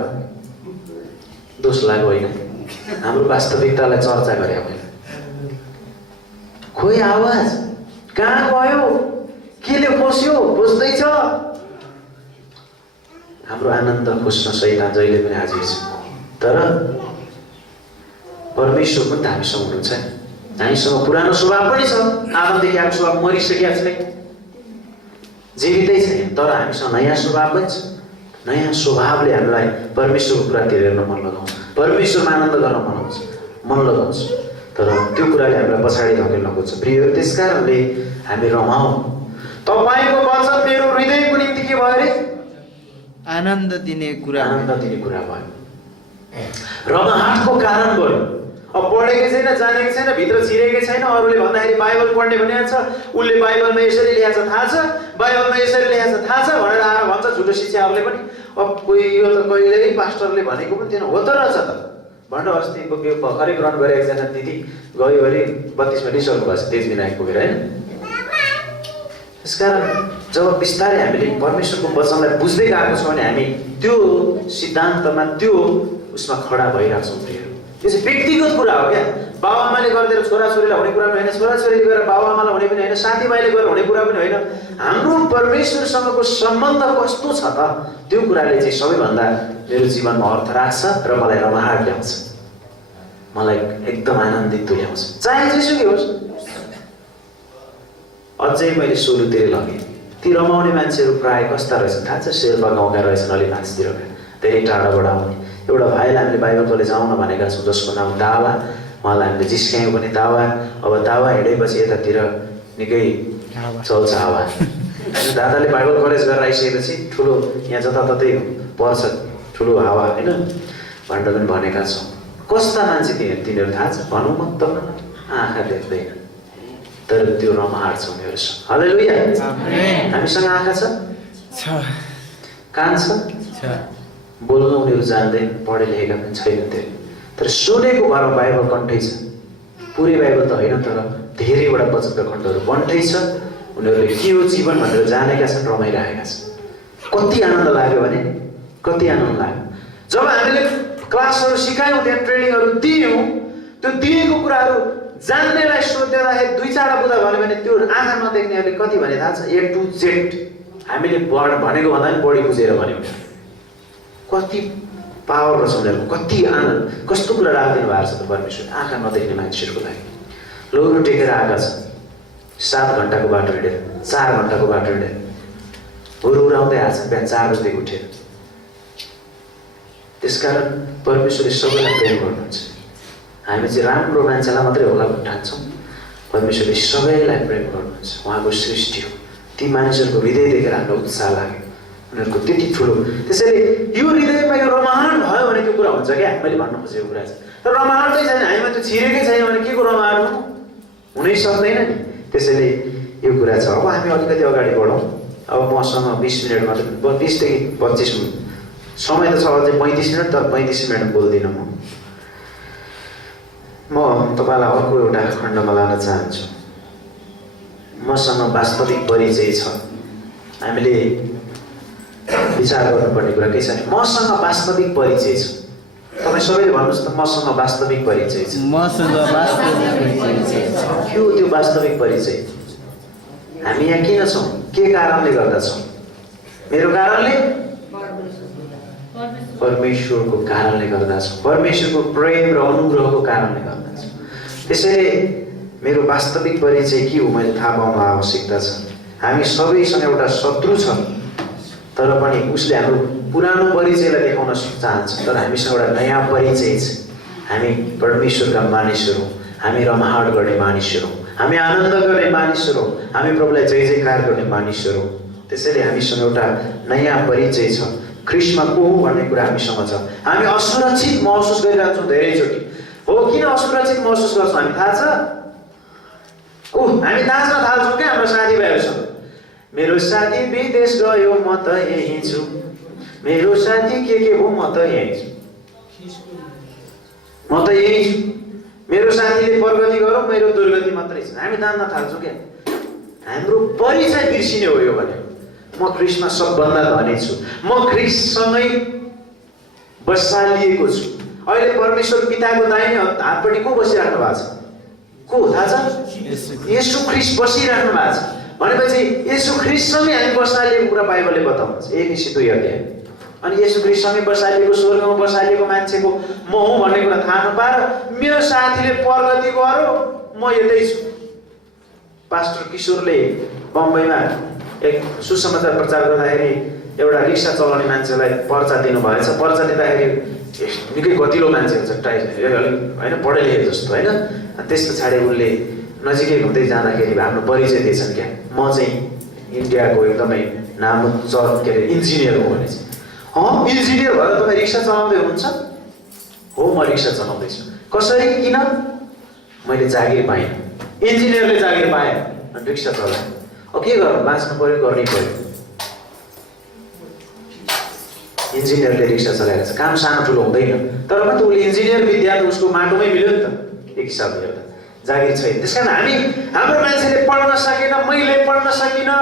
दोष लाग्यो होइन, हाम्रो वास्तविकतालाई चर्चा गरे मैले। खोइ आवाज कहाँ गयो, केले खोस्यो, खोज्दैछ। हाम्रो आनन्द खोज्न शैतान जहिले पनि हाजिर छ। तर परमेश्वर पनि त हामीसँग हुनुहुन्छ। हामीसँग पुरानो स्वभाव पनि छ, आदमदेखि आएको स्वभाव मरिसकेको छैन, जीवितै छैन, तर हामीसँग नयाँ स्वभाव पनि छ। नयाँ स्वभावले हामीलाई परमेश्वरको कुरातिर हेर्न मन लगाउँछ, परमेश्वरमा आनन्द गर्न मन लगाउँछ। तर त्यो कुराले हामीलाई पछाडि धकेल्न खोज्छ। प्रिय, त्यस कारणले हामी रमाऊ। तपाईँको वचन मेरो हृदयको निम्ति के भयो अरे? आनन्द दिने कुरा भयो, रमाहाटको कारण भयो। अब पढेकै छैन, जानेकै छैन, भित्र छिरेकै छैन। अरूले भन्दाखेरि बाइबल पढ्ने भनेको छ, उसले बाइबलमा यसरी लेखेको छ थाहा छ, बाइबलमा यसरी लेखेको छ थाहा छ भनेर आएर भन्छ झुटो शिक्षाहरूले पनि। अब कोही यो त कहिल्यै पास्टरले भनेको पनि थिएन, हो त रहेछ त भनेर अस्तिको यो भर्खरै ग्रहण गरेको एकजना दिदी गयो अरे 32मा रिसर्नु भएको छ, तेजबिना आइपुगेर होइन। त्यसकारण जब बिस्तारै हामीले परमेश्वरको वचनलाई बुझ्दै गएको छौँ भने हामी त्यो सिद्धान्तमा त्यो उसमा खडा भइरहेको छौँ। यो चाहिँ व्यक्तिगत कुरा हो क्या। बाबुआमाले गरिदिएर छोराछोरीलाई हुने कुरा पनि होइन, छोराछोरीले गएर बाबुआमालाई हुने पनि होइन, साथीभाइले गएर हुने कुरा पनि होइन। हाम्रो परमेश्वरसँगको सम्बन्ध कस्तो छ त, त्यो कुराले चाहिँ सबैभन्दा मेरो जीवनमा अर्थ राख्छ र मलाई रमाहाट ल्याउँछ, मलाई एकदम आनन्दित तुल्याउँछ, चाहे जेसुकै होस्। अझै मैले सुरुतिर लगेँ, ती रमाउने मान्छेहरू प्रायः कस्ता रहेछन् थाहा छ? शेर्पा गाउँका रहेछन्, अलिक मान्छेतिरका, धेरै टाढाबाट आउने। एउटा भाइलाई हामीले बाइबल कलेज आउन भनेका छौँ, जसको नाम दावा। उहाँलाई हामीले जिस्क्यायौँ पनि दावा। अब दावा हिँडेपछि यतातिर निकै चल्छ हावा। दादाले बाइबल कलेज गरेर आइसकेपछि ठुलो यहाँ जताततै पर्छ ठुलो हावा होइन भनेर पनि भनेका छौँ। कस्ता मान्छे तिनीहरू थाहा छ? भनौँ म त, आँखा देख्दैन तर त्यो रमाहाट छ उनीहरूसँग। हालेलुया। हामीसँग आँखा छ, कान छ, बोल्न उनीहरू जान्दैन, पढे लेखेका पनि छैनन्, तर सुनेको भरमा बाइबल कण्ठै छ। पुरै बाइबल त होइन, तर धेरैवटा वचनका खण्डहरू कण्ठै छ। उनीहरूले के हो जीवन भनेर जानेका छन्, रमाइरहेका छन्। कति आनन्द लाग्यो भने, कति आनन्द लाग्यो जब हामीले क्लासहरू सिकायौँ, त्यहाँ ट्रेनिङहरू दियौँ। त्यो दिएको कुराहरू जान्नेलाई सोध्दाखेरि 2-4 बुदा भन्यो भने त्यो आँखा नदेख्नेहरूले कति भने थाहा छ? A to Z हामीले भनेको भन्दा पनि बढी बुझेर भन्यो। कति पावर रहेछ उनीहरूको, कति आनन्द, कस्तो कुरा राखिदिनु भएको छ त परमेश्वर आँखा नदेख्ने मान्छेहरूको लागि। लौरो टेकेर आएका छन्, 7 घन्टाको बाटो हिँडेर, 4 घन्टाको बाटो हिँडेर, हुरुराउँदै आएको छन् बिहान 4 बजे उठेर। त्यसकारण परमेश्वरले सबैलाई प्रेम गर्नुहुन्छ। हामी चाहिँ राम्रो मान्छेलाई मात्रै होला भन्न ठान्छौँ, परमेश्वरले सबैलाई प्रेम गर्नुहुन्छ। उहाँको सृष्टि हो। ती मानिसहरूको हृदय देखेर हामीलाई उत्साह लाग्यो, उनीहरूको त्यति ठुलो। त्यसैले यो हृदयमा यो रमाहाट भयो भने त्यो कुरा हुन्छ क्या, मैले भन्न खोजेको कुरा चाहिँ। तर रमाहाटै छैन, हामीमा त्यो छिरेकै छैन भने के को रमाहाट हुनै सक्दैन नि। त्यसैले यो कुरा छ। अब हामी अलिकति अगाडि बढौँ। अब मसँग 20 मिनट मात्रै, 20 देखि 25 मिनट समय त छ, अझै 35 मिनट, तर 35 मिनट बोल्दिनँ म तपाईँलाई अर्को एउटा खण्डमा लान चाहन्छु। मसँग वास्तविक परिचय छ। हामीले विचार गर्नुपर्ने कुरा के छ भने मसँग वास्तविक परिचय छ। तपाईँ सबैले भन्नुहोस् त, मसँग वास्तविक परिचय छ। मसँग वास्तविक परिचय छ। के हो त्यो वास्तविक परिचय? हामी यहाँ किन छौँ, के कारणले गर्दा छौँ? मेरो कारणले, परमेश्वरको कारणले गर्दा छौँ, परमेश्वरको प्रेम र अनुग्रहको कारणले गर्दा छौँ। त्यसैले मेरो वास्तविक परिचय के हो मैले थाहा पाउन आवश्यकता छ। हामी सबैसँग एउटा शत्रु छ, तर पनि उसले हाम्रो पुरानो परिचयलाई देखाउन चाहन्छ। तर हामीसँग एउटा नयाँ परिचय छ। हामी परमेश्वरका मानिसहरू, हामी रमाहाट गर्ने मानिसहरू, हामी आनन्द गर्ने मानिसहरू, हामी प्रभुलाई जय जयकार गर्ने मानिसहरू। त्यसैले हामीसँग एउटा नयाँ परिचय छ। ख्रिस्टमा को हो भन्ने कुरा हामीसँग छ। हामी असुरक्षित महसुस गरिरहेको छौँ धेरैचोटि। हो, किन असुरक्षित महसुस गर्छौँ हामी थाहा छ? हामी नाच्न थाल्छौँ क्या हाम्रो साथीभाइहरूसँग। मेरो साथी विदेश गयो, म त यहीँ छु, मेरो साथी के हो, म त यहीँ छु, म त यहीँ छु। मेरो साथीले प्रगति गरौँ, मेरो दुर्गति मात्रै छ। हामी जान्न थाल्छौँ क्या, हाम्रो परिचय बिर्सिने हो यो भने। म ख्रिस्टमा सबभन्दा धनी छु, म ख्रिस्टसँगै बसालिएको छु। अहिले परमेश्वर पिताको दाहिने हातपट्टि को बसिराख्नु भएको छ? को थाहा छ? येशू ख्रिस्ट बसिराख्नु भएको छ। भनेपछि येशू ख्रिस्टसँगै हामी बसालिएको कुरा बाइबलले बताउँछ 1:2 अध्याय। अनि येशू ख्रिस्टसँगै बसालिएको, स्वर्गमा बसालिएको मान्छेको म हुँ भन्ने कुरा थाहा नपाएर मेरो साथीले प्रगति गर्यो, म यतै छु। पास्टर किशोरले बम्बईमा एक सुसमाचार प्रचार गर्दाखेरि एउटा रिक्सा चलाउने मान्छेलाई पर्चा दिनुभएछ। पर्चा दिँदाखेरि निकै गतिलो मान्छे हुन्छ, होइन, पढे लेखेको जस्तो, होइन। त्यस पछाडि उनले नजिकै हुँदै जाँदाखेरि आफ्नो परिचय दिएछन् क्या, म चाहिँ इन्डियाको एकदमै नामुच्च के अरे इन्जिनियर हो भने चाहिँ। इन्जिनियर भएर तपाईँ रिक्सा चलाउँदै हुनुहुन्छ? हो, म रिक्सा चलाउँदैछु। कसरी, किन? मैले जागिर पाएँ। इन्जिनियरले जागिर पाएँ अनि रिक्सा चलाएँ। के गर्नु, बाँच्नु पऱ्यो, गर्नै पऱ्यो। इन्जिनियरले रिक्सा चलाएको छ, काम सानो ठुलो हुँदैन। तर पनि त उसले इन्जिनियर विद्या त उसको माटोमै मिल्यो नि त, एक हिसाबले हेर्दा। जागिर छैन। त्यस कारण हाम्रो मान्छेले पढ्न सकेन, मैले पढ्न सकिनँ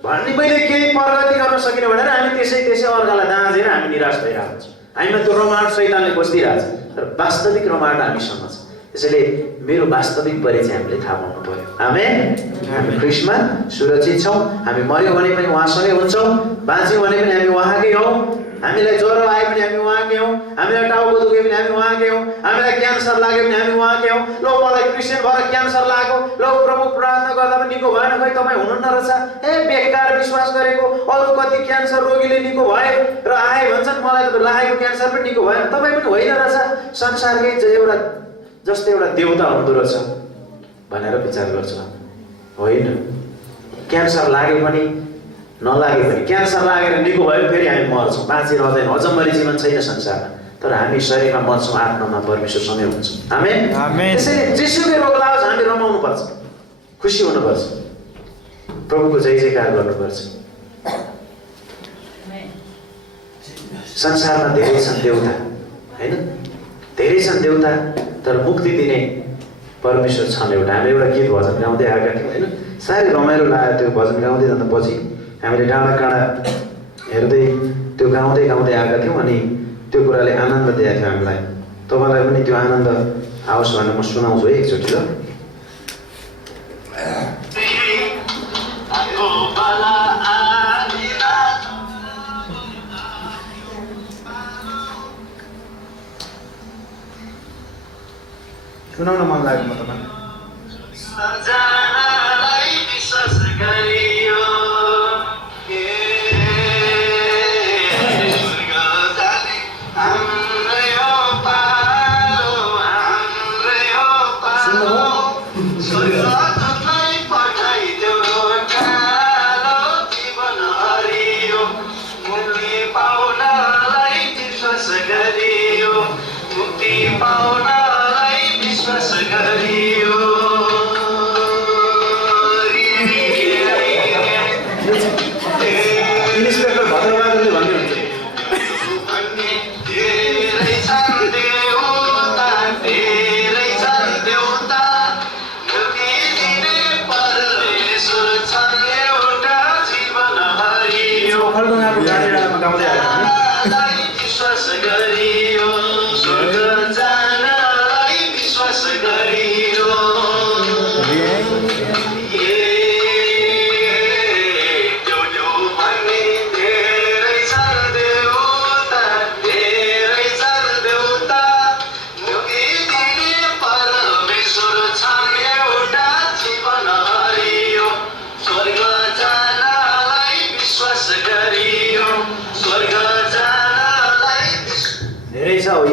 भन्ने, मैले केही प्रगति गर्न सकिनँ भनेर हामी त्यसै अर्कालाई दाँजेर हामी निराश भइरहेको हुन्छ। हामीमा त्यो रमाट शैतानले बस्दिरहेछ, तर वास्तविक रमाट हामीसँग छ। त्यसैले मेरो वास्तविक परिचय हामीले थाहा पाउनु पर्यो। आमेन। हामी ख्रिस्टमा सुरक्षित छौँ। हामी मर्यौँ भने पनि उहाँसँगै हुन्छौँ, बाँच्यौँ भने पनि हामी उहाँकै हौँ। हामीलाई ज्वरो आयो भने हामी उहाँकै हौँ, हामीलाई टाउको दुख्यो भने हामी उहाँकै हौँ, हामीलाई क्यान्सर लाग्यो भने हामी उहाँकै हौँ। ल, मलाई क्रिस्चियन भएर क्यान्सर लाग्यो, ल प्रभु प्रार्थना गर्दा पनि निको भएन, खै तपाईँ हुनुहुन्न रहेछ, बेकार विश्वास गरेको। अरू कति क्यान्सर रोगीले निको भए र आए भन्छन्, मलाई त लागेको क्यान्सर पनि निको भएन, तपाईँ पनि होइन रहेछ। संसारकै जस्तै एउटा देवता हुँदो रहेछ भनेर विचार गर्छ, होइन। क्यान्सर लागे पनि नलागे पनि, क्यान्सर लागेर निको भयो फेरि हामी मर्छौँ, बाँचिरहँदैन। अजम्मरी जीवन छैन संसारमा, तर हामी शरीरमा मर्छौँ, आत्मामा परमेश्वरसँगै हुन्छौँ। आमेन। त्यसैले जेसुकै रोग लागोस् हामी रमाउनुपर्छ, खुसी हुनुपर्छ, प्रभुको जय जयकार गर्नुपर्छ। संसारमा धेरै छन् देवता, होइन, धेरै छन् देवता, तर मुक्ति दिने परमेश्वर छन् एउटा। हामी एउटा गीत भजन गाउँदै आएका थियौँ, होइन, साह्रै रमाइलो लाग्यो त्यो भजन गाउँदै जाँदा। पछि हामीले डाँडा काँडा हेर्दै त्यो गाउँदै आएका थियौँ, अनि त्यो कुराले आनन्द दिएको थियो हामीलाई। तपाईँलाई पनि त्यो आनन्द आओस् भनेर म सुनाउँछु है एकचोटि। ल, सुनाउन मन लाग्यो म तपाईँ।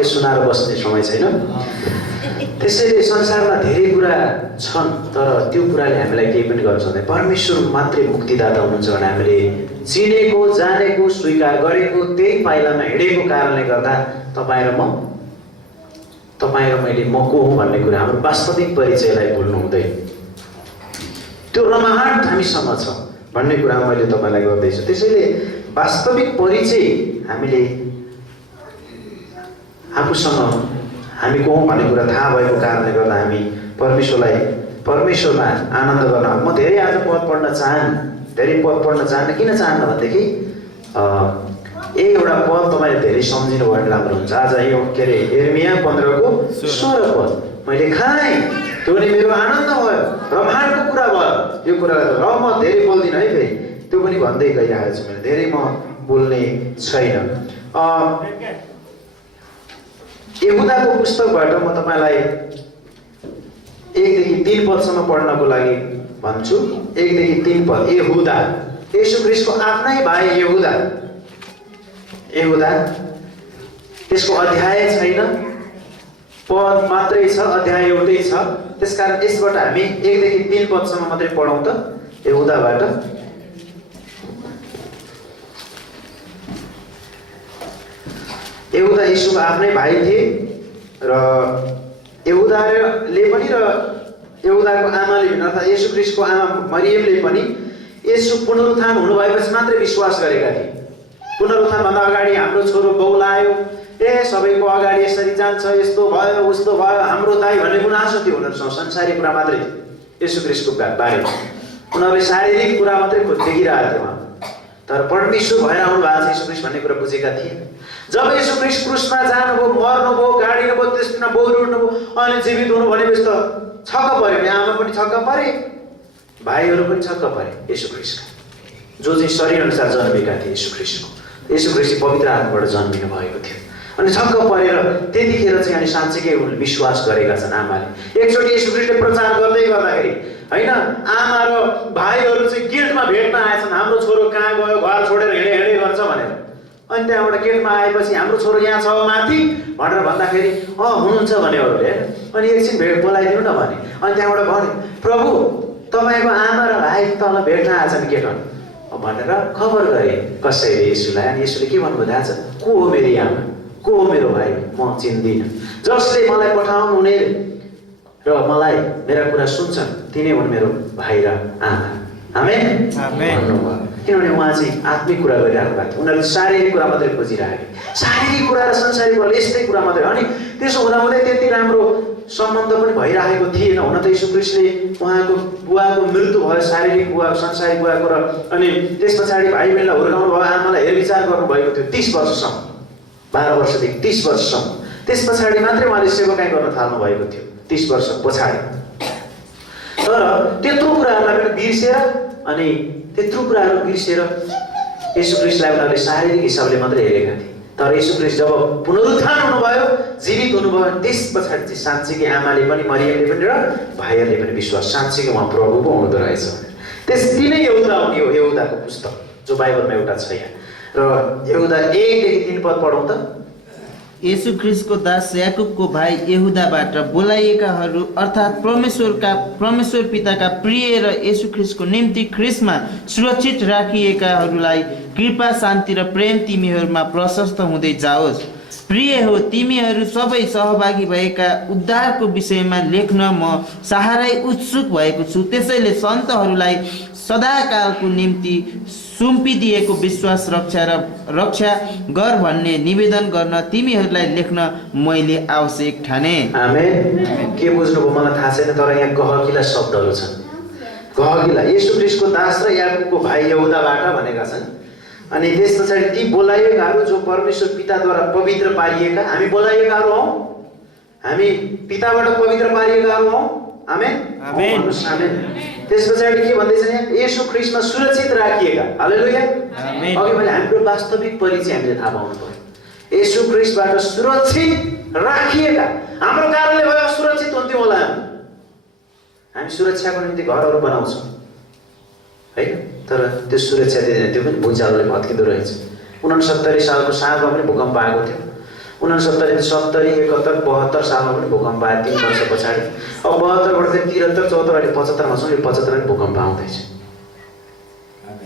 सुनाएर बस्ने समय छैन। त्यसैले संसारमा धेरै कुरा छन्, तर त्यो कुराले हामीलाई केही पनि गर्न सक्दैन। परमेश्वर मात्रै मुक्तिदाता हुनुहुन्छ भने हामीले चिनेको, जानेको, स्वीकार गरेको, त्यही पाइलामा हिँडेको कारणले गर्दा तपाईँ र मैले म को हुँ भन्ने कुरा, हाम्रो वास्तविक परिचयलाई भुल्नु हुँदैन। त्यो रमाहट हामीसँग छ भन्ने कुरा मैले तपाईँलाई गर्दैछु। त्यसैले वास्तविक परिचय हामीले आफूसँग हामी को भन्ने कुरा थाहा भएको कारणले गर्दा हामी परमेश्वरमा आनन्द गर्न म धेरै आज पद पढ्न चाहन्न किन चाहन्न भनेदेखि एउटा पद तपाईँले धेरै सम्झिनु भयो भने राम्रो हुन्छ। आज यो के अरे यिर्मया 15 को 16 पद मैले खाएँ त्यो नि मेरो आनन्द भयो रमाइलो कुरा भयो यो कुरा र म धेरै बोल्दिनँ है फेरि त्यो पनि भन्दै गइरहेको छु मैले धेरै म बोल्ने छैन। यहुदाको पुस्तकबाट म तपाईँलाई 1 देखि 3 पदसम्म पढ्नको लागि भन्छु। 1 देखि 3 पद। यहुदा येशू ख्रीष्टको आफ्नै भाइ यहुदा त्यसको अध्याय छैन पद मात्रै छ अध्याय एउटै छ त्यसकारण यसबाट हामी 1 देखि 3 पदसम्म मात्रै पढौँ त। यहुदाबाट यहुदा येशूको आफ्नै भाइ थिए र यहुदाले पनि र यहुदाको आमाले पनि अर्थात् येशू ख्रीष्टको आमा मरियमले पनि येशू पुनरुत्थान हुनु भएपछि मात्रै विश्वास गरेका थिए। पुनरुत्थान भन्दा अगाडि हाम्रो छोरो बौलायो सबैको अगाडि यसरी जान्छ यस्तो भयो उस्तो भयो हाम्रो दाइ भन्ने गुनासो थियो उनीहरूसँग संसारी कुरा मात्रै येशू ख्रीष्टको बारेमा उनीहरूले शारीरिक कुरा मात्रै देखिरहेको थियो तर परमेश्वर भएर आउनु भएको छ येशू ख्रीष्ट भन्ने कुरा बुझेका थिए। जब येशू ख्रीष्ट क्रुसमा जानुभयो मर्नुभयो गाडिनुभयो त्यसमा बौरी उठ्नुभयो अनि जीवित हुनु भनेपछि त छक्क पर्यो नि आमा पनि छक्क परे भाइहरू पनि छक्क परे येशू ख्रीष्टका जो चाहिँ शरीर अनुसार जन्मेका थिए। येशू ख्रीष्ट पवित्र आत्माबाट जन्मिनु भएको थियो अनि छक्क परेर त्यतिखेर चाहिँ अनि साँच्चीकै उनले विश्वास गरेका छन् आमाले। एकचोटि येशू ख्रीष्टले प्रचार गर्दै गर्दाखेरि हैन आमा र भाइहरू चाहिँ गेटमा भेट्न आएछन् हाम्रो छोरो कहाँ गयो घर छोडेर हिँडे गर्छ भनेर। अनि त्यहाँबाट गेटमा आएपछि हाम्रो छोरो यहाँ छ माथि भनेर भन्दाखेरि हुनुहुन्छ भने अरूले अनि एकछिन भेट बोलाइदिनु न भने अनि त्यहाँबाट भने प्रभु तपाईँको आमा र भाइ तल भेट्न आएछन् गेटमा भनेर खबर गरे कसैले येशूलाई। अनि येशूले के भन्नुभयो थाहा छ को हो मेरी आमा को हो मेरो भाइ म चिन्दिनँ जसले मलाई पठाउनु हुने र मलाई मेरा कुरा सुन्छन् तिनै हुन् मेरो भाइ र आमा। आमेन भन्नुभयो किनभने उहाँ चाहिँ आत्मिक कुरा गरिरहेको भएको थियो उनीहरूले शारीरिक कुरा मात्रै खोजिरहेको शारीरिक कुरा र संसारिक कुरा यस्तै कुरा मात्रै अनि त्यसो हुँदाहुँदै त्यति राम्रो सम्बन्ध पनि भइरहेको थिएन। हुन त येशू ख्रीष्टले उहाँको बुवाको मृत्यु भयो शारीरिक बुवा संसारिक बुवाको र अनि त्यस पछाडि भाइ बहिनीलाई हुर्काउनु भयो आमालाई हेरविचार गर्नुभएको थियो 30 वर्षसम्म 12 वर्षदेखि 30 वर्षसम्म त्यस पछाडि मात्रै उहाँले सेवाकाई गर्न थाल्नु भएको थियो 30 वर्ष पछाडि। तर त्यत्रो कुराहरूलाई पनि बिर्सेर अनि त्यत्रो कुराहरू बिर्सेर येशू ख्रीष्टलाई उनीहरूले शारीरिक हिसाबले मात्रै हेरेका थिए। तर येशू ख्रीष्ट जब पुनरुत्थान हुनुभयो जीवित हुनुभयो त्यस पछाडि चाहिँ साँच्चीकै आमाले पनि मरियमले पनि र भाइहरूले पनि विश्वास साँच्चीकै उहाँ प्रभु पो हुँदो रहेछ भनेर। त्यस तिनै यहुदा हुने हो यहुदाको पुस्तक जो बाइबलमा एउटा छ यहाँ र यहुदा 1 देखि 3 पद पढौँ त। येशू ख्रीष्टको दास याकुबको भाइ यहुदाबाट बोलाइएकाहरू अर्थात् परमेश्वर पिताका प्रिय र येशू ख्रीष्टको निम्ति ख्रीष्टमा सुरक्षित राखिएकाहरूलाई कृपा शान्ति र प्रेम तिमीहरूमा प्रशस्त हुँदै जाओस्। प्रिय हो तिमीहरू सबै सहभागी भएका उद्धारको विषयमा लेख्न म साह्रै उत्सुक भएको छु। त्यसैले सन्तहरूलाई सदाकालको निम्ति सुम्पिदिएको विश्वास रक्षा गर भन्ने निवेदन गर्न तिमीहरूलाई लेख्न मैले आवश्यक ठाने। आमेन। के बुझ्नुभयो मलाई थाहा छैन तर यहाँ गहकिला शब्दहरू छन्। गहकिला येशू ख्रीष्टको दास र याकुबको भाइ यहुदाबाट भनेका छन्। अनि त्यस पछाडि ती बोलाइएकाहरू जो परमेश्वर पिताद्वारा पवित्र पारिएका हामी बोलाइएकाहरू हौँ हामी पिताबाट पवित्र पारिएकाहरू हौँ। आमेन आमेन आमेन। त्यस पछाडि के भन्दैछ यहाँ येशू ख्रीष्टमा सुरक्षित राखिएका। Hallelujah amen. अघि मैले हाम्रो वास्तविक परिचय हामीले थाहा पाउनु पर्यो। येशू ख्रीष्टबाट सुरक्षित राखिएका हाम्रो कारणले भयो सुरक्षित हुन्थ्यौँ होला हामी सुरक्षाको निम्ति घरहरू बनाउँछौँ हैन तर त्यो सुरक्षा दिँदैन त्यो पनि भुइँचालोले भत्किँदो रहेछ। 69 सालको सालमा पनि भूकम्प आएको थियो 69 70 71 72 सालमा पनि भूकम्प आयो 3 वर्ष पछाडि। अब 72 बाट 73 74 अहिले 75 मा छौँ यो 75 मा भूकम्प आउँदैछ।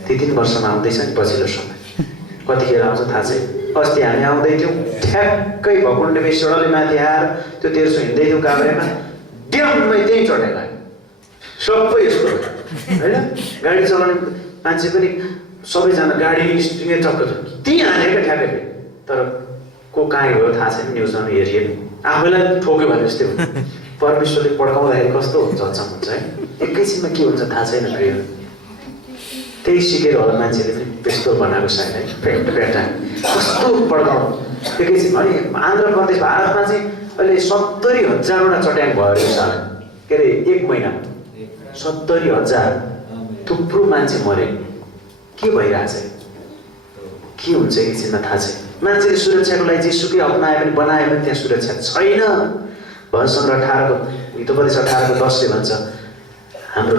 ती 3 वर्षमा आउँदैछ नि पछिल्लो समय कतिखेर आउँछ थाहा छैन। अस्ति हामी आउँदै थियौँ ठ्याक्कै भकुण्डे बेसडले माथि आएर त्यो 1300 हिँड्दै थियौँ काभ्रेमा ड्याममै त्यही चढेर गयो सबै यस्तो हैन गाडी चलाउने मान्छे पनि सबैजना गाडी स्टिङे टक्कर ती हानेका ठ्याक्कै तर को कहाँ गयो थाहा छैन न्युजमा हेरिएन आफैलाई ठोक्यो भने जस्तै हो परमेश्वरले पड्काउँदाखेरि कस्तो हुन्छ अचम्म हुन्छ है एकैछिनमा के हुन्छ थाहा छैन प्रिय त्यही सिकेर होला मान्छेले पनि त्यस्तो बनाएको सायद है पेटा कस्तो पड्काउनु एकैछिन अनि आन्ध्र प्रदेश भारतमा चाहिँ अहिले 70,000वटा चट्याङ भयो अरे साल के अरे 1 महिना 70,000 थुप्रो मान्छे मरे के भइरहेछ के हुन्छ एकैछिनमा थाहा छैन मान्छेले सुरक्षाको लागि जेसुकै अपनाए पनि बनाए पनि त्यहाँ सुरक्षा छैन भजन 18को हितोपदेश 18को 10ले भन्छ हाम्रो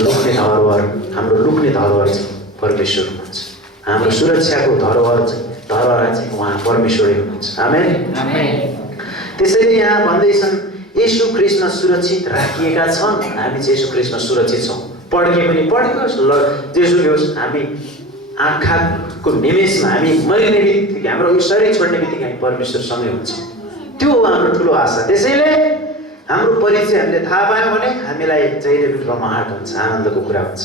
लुक्ने धरोहर चाहिँ परमेश्वर हुनुहुन्छ हाम्रो सुरक्षाको धरोहर चाहिँ उहाँ परमेश्वरै हुनुहुन्छ आमेन त्यसैले यहाँ भन्दैछन् येशू ख्रीष्टमा सुरक्षित राखिएका छन् हामी चाहिँ येशू ख्रीष्टमा सुरक्षित छौँ पड्के पनि पड्कियोस् जेसुकै होस् हामी आँखाको निमेषमा हामी मरिने बित्तिकै हाम्रो यो शरीर छोड्ने बित्तिकै हामी परमेश्वरसँगै हुन्छौँ त्यो हो हाम्रो ठुलो आशा त्यसैले हाम्रो परिचय हामीले थाहा पायौँ भने हामीलाई जहिले पनि रमाहट हुन्छ आनन्दको कुरा हुन्छ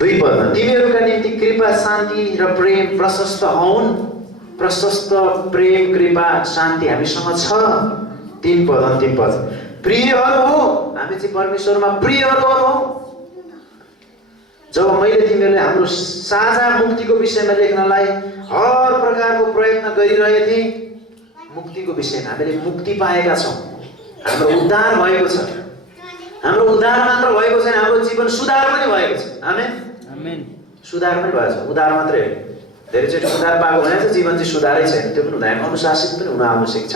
2 पदमा तिमीहरूका निम्ति कृपा शान्ति र प्रेम प्रशस्त हौन् प्रशस्त प्रेम कृपा शान्ति हामीसँग छ 3 पद अन्तिम पद प्रियहरू हो हामी चाहिँ परमेश्वरमा प्रियहरू हौ जब मैले तिमीहरूले हाम्रो साझा मुक्तिको विषयमा लेख्नलाई हर प्रकारको प्रयत्न गरिरहेको थिएँ मुक्तिको विषयमा हामीले मुक्ति पाएका छौँ हाम्रो उद्धार भएको छ हाम्रो उद्धार मात्र भएको छैन हाम्रो जीवन सुधार पनि भएको छ आमेन आमेन सुधार पनि भएको छ उद्धार मात्रै होइन धेरैचोटि उद्धार पाएको भने चाहिँ जीवन चाहिँ सुधारै छैन त्यो पनि हुँदैन अनुशासित पनि हुन आवश्यक छ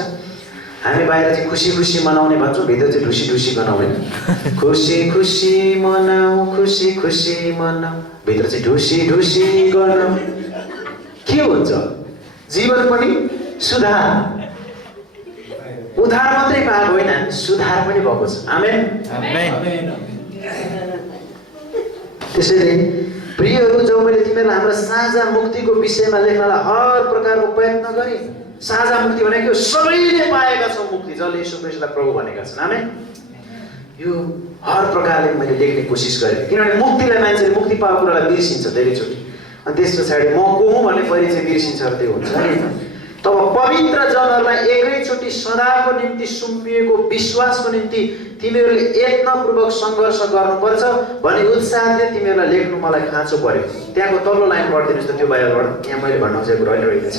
हामी बाहिर चाहिँ खुसी खुसी मनाउने भन्छौँ भित्र चाहिँ ढुसी ढुसी गनाउने खुसी खुसी मनाऊ भित्र चाहिँ ढुसी ढुसी गनाऊ के हुन्छ जीवन पनि सुधार उद्धार मात्रै पाएको होइन सुधार पनि भएको छ आमेन त्यसैले प्रियहरू जब मैले तिमीहरूलाई हाम्रो साझा मुक्तिको विषयमा लेख्नलाई हर प्रकारको प्रयत्न गरेँ साझा मुक्ति भनेको सबैले पाएका छौँ मुक्ति जसले येशू ख्रीष्टलाई प्रभु भनेका छन् आमेन यो हर प्रकारले मैले लेख्ने कोसिस गरेँ किनभने मुक्तिलाई मान्छेले मुक्ति पाएको कुरालाई बिर्सिन्छ धेरैचोटि अनि त्यस पछाडि म को हुँ भन्ने परिचय बिर्सिन्छ र त्यो हुन्छ नि तब पवित्र जनहरूलाई एकैचोटि सदाको निम्ति सुम्पिएको विश्वासको निम्ति तिमीहरूले यत्नपूर्वक सङ्घर्ष गर्नुपर्छ भन्ने उत्साहले तिमीहरूलाई लेख्नु मलाई खाँचो पर्यो त्यहाँको तल्लो लाइन पढिदिनुहोस् त त्यो बाहिरबाट यहाँ मैले भन्न खोजेको रहेको छ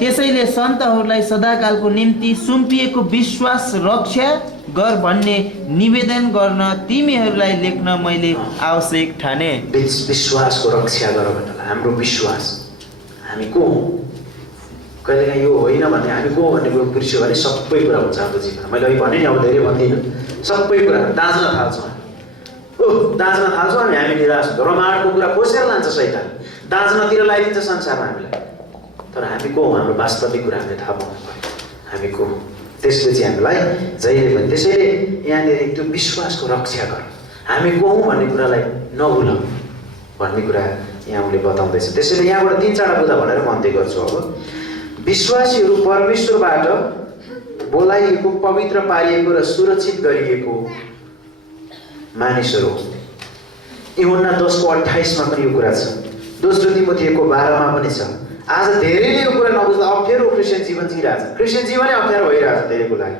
त्यसैले सन्तहरूलाई सदाकालको निम्ति सुम्पिएको विश्वास रक्षा गर भन्ने निवेदन गर्न तिमीहरूलाई लेख्न मैले आवश्यक ठाने विश्वासको रक्षा गर भन्नलाई हाम्रो विश्वास हामी को हौँ कहिलेकाहीँ यो होइन भने हामी को भन्ने कुरो बिर्स्यो भने सबै कुरा हुन्छ हाम्रो जीवनमा मैले अहिले भने नि अब धेरै भन्दिनँ सबै कुरा दाँच्न थाल्छौँ दाँच्न थाल्छौँ अनि हामी निराश हुन्छ रमाडको कुरा खोसेर लान्छ शैतान दाँच्नतिर लगाइदिन्छ संसारमा हामीलाई तर हामी को हौँ हाम्रो वास्तविक कुरा हामीले थाहा पाउनु पर्यो हामी को हौँ त्यसले चाहिँ हामीलाई जहिले पनि त्यसैले यहाँनिर त्यो विश्वासको रक्षा गर हामी को हौँ भन्ने कुरालाई नभुल भन्ने कुरा यहाँ उनले बताउँदैछ त्यसैले यहाँबाट 3-4 बुँदा भनेर म अन्त्य गर्छु अब विश्वासीहरू परमेश्वरबाट बोलाइएको पवित्र पारिएको र सुरक्षित गरिएको मानिसहरू यूहन्ना 10:28 मा पनि यो कुरा छ दोस्रो तिमोथीको 12 मा पनि छ आज धेरैले यो कुरा नबुझ्दा अप्ठ्यारो क्रिस्चियन जीवन जिइरहेछ क्रिस्चियन जीवनै अप्ठ्यारो भइरहेछ धेरैको लागि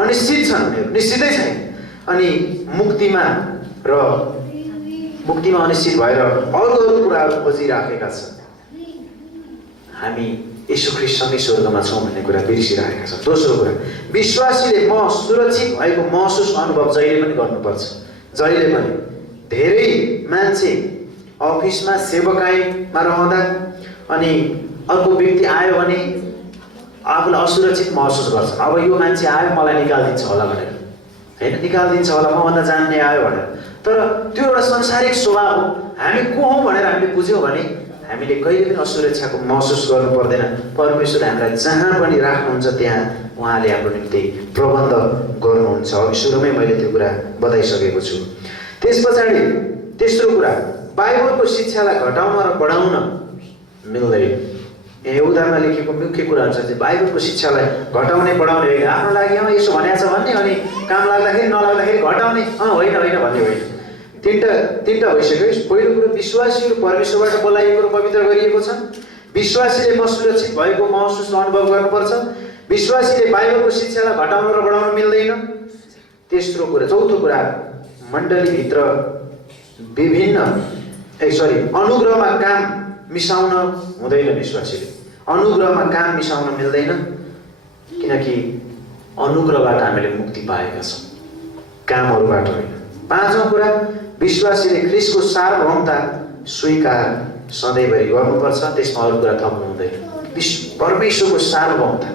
अनिश्चित छन् उनीहरू निश्चितै छैन अनि मुक्तिमा अनिश्चित भएर अरू कुराहरू खोजिराखेका छन् हामी येशू ख्रीष्टसँगै स्वर्गमा छौँ भन्ने कुरा बिर्सिरहेका छौँ दोस्रो कुरा विश्वासीले म सुरक्षित भएको महसुस अनुभव जहिले पनि गर्नुपर्छ जहिले पनि धेरै मान्छे अफिसमा सेवकाईमा रहँदा अनि अर्को व्यक्ति आयो भने आफूलाई असुरक्षित महसुस गर्छन् अब यो मान्छे आयो मलाई निकालिदिन्छ होला भनेर हैन निकालिदिन्छ होला मभन्दा जान्ने आयो भनेर तर त्यो एउटा संसारिक स्वभाव हो हामी को हौँ भनेर हामीले बुझ्यौँ भने हामीले कहिले पनि असुरक्षाको महसुस गर्नु पर्दैन परमेश्वर हामीलाई जहाँ पनि राख्नुहुन्छ त्यहाँ उहाँले हाम्रो निम्ति प्रबन्ध गर्नुहुन्छ अघि सुरुमै मैले त्यो कुरा बताइसकेको छु त्यस पछाडि तेस्रो कुरा बाइबलको शिक्षालाई घटाउन र बढाउन मिल्दैन यहाँ उदाहरणमा लेखेको मुख्य कुराहरू चाहिँ बाइबलको शिक्षालाई घटाउने बढाउने होइन आफ्नो लागि यसो भनेको छ भन्ने अनि काम लाग्दाखेरि नलाग्दाखेरि घटाउने होइन भन्ने होइन तीनटा भइसक्यो। पहिलो कुरो विश्वासीहरू परमेश्वरबाट बोलाइएको र पवित्र गरिएको छन्। विश्वासीले म सुरक्षित भएको महसुस अनुभव गर्नुपर्छ। विश्वासीले बाइबलको शिक्षालाई घटाउन र बढाउन मिल्दैन। तेस्रो कुरा, चौथो कुरा, मण्डलीभित्र अनुग्रहमा काम मिसाउन हुँदैन। विश्वासीले अनुग्रहमा काम मिसाउन मिल्दैन, किनकि अनुग्रहबाट हामीले मुक्ति पाएका छौँ, कामहरूबाट होइन। पाँचौँ कुरा, विश्वासीले ख्रीष्टको सार्वभौमता स्वीकार सधैँभरि गर्नुपर्छ, त्यसमा अरू कुरा थप्नु हुँदैन। परमेश्वरको सार्वभौमता।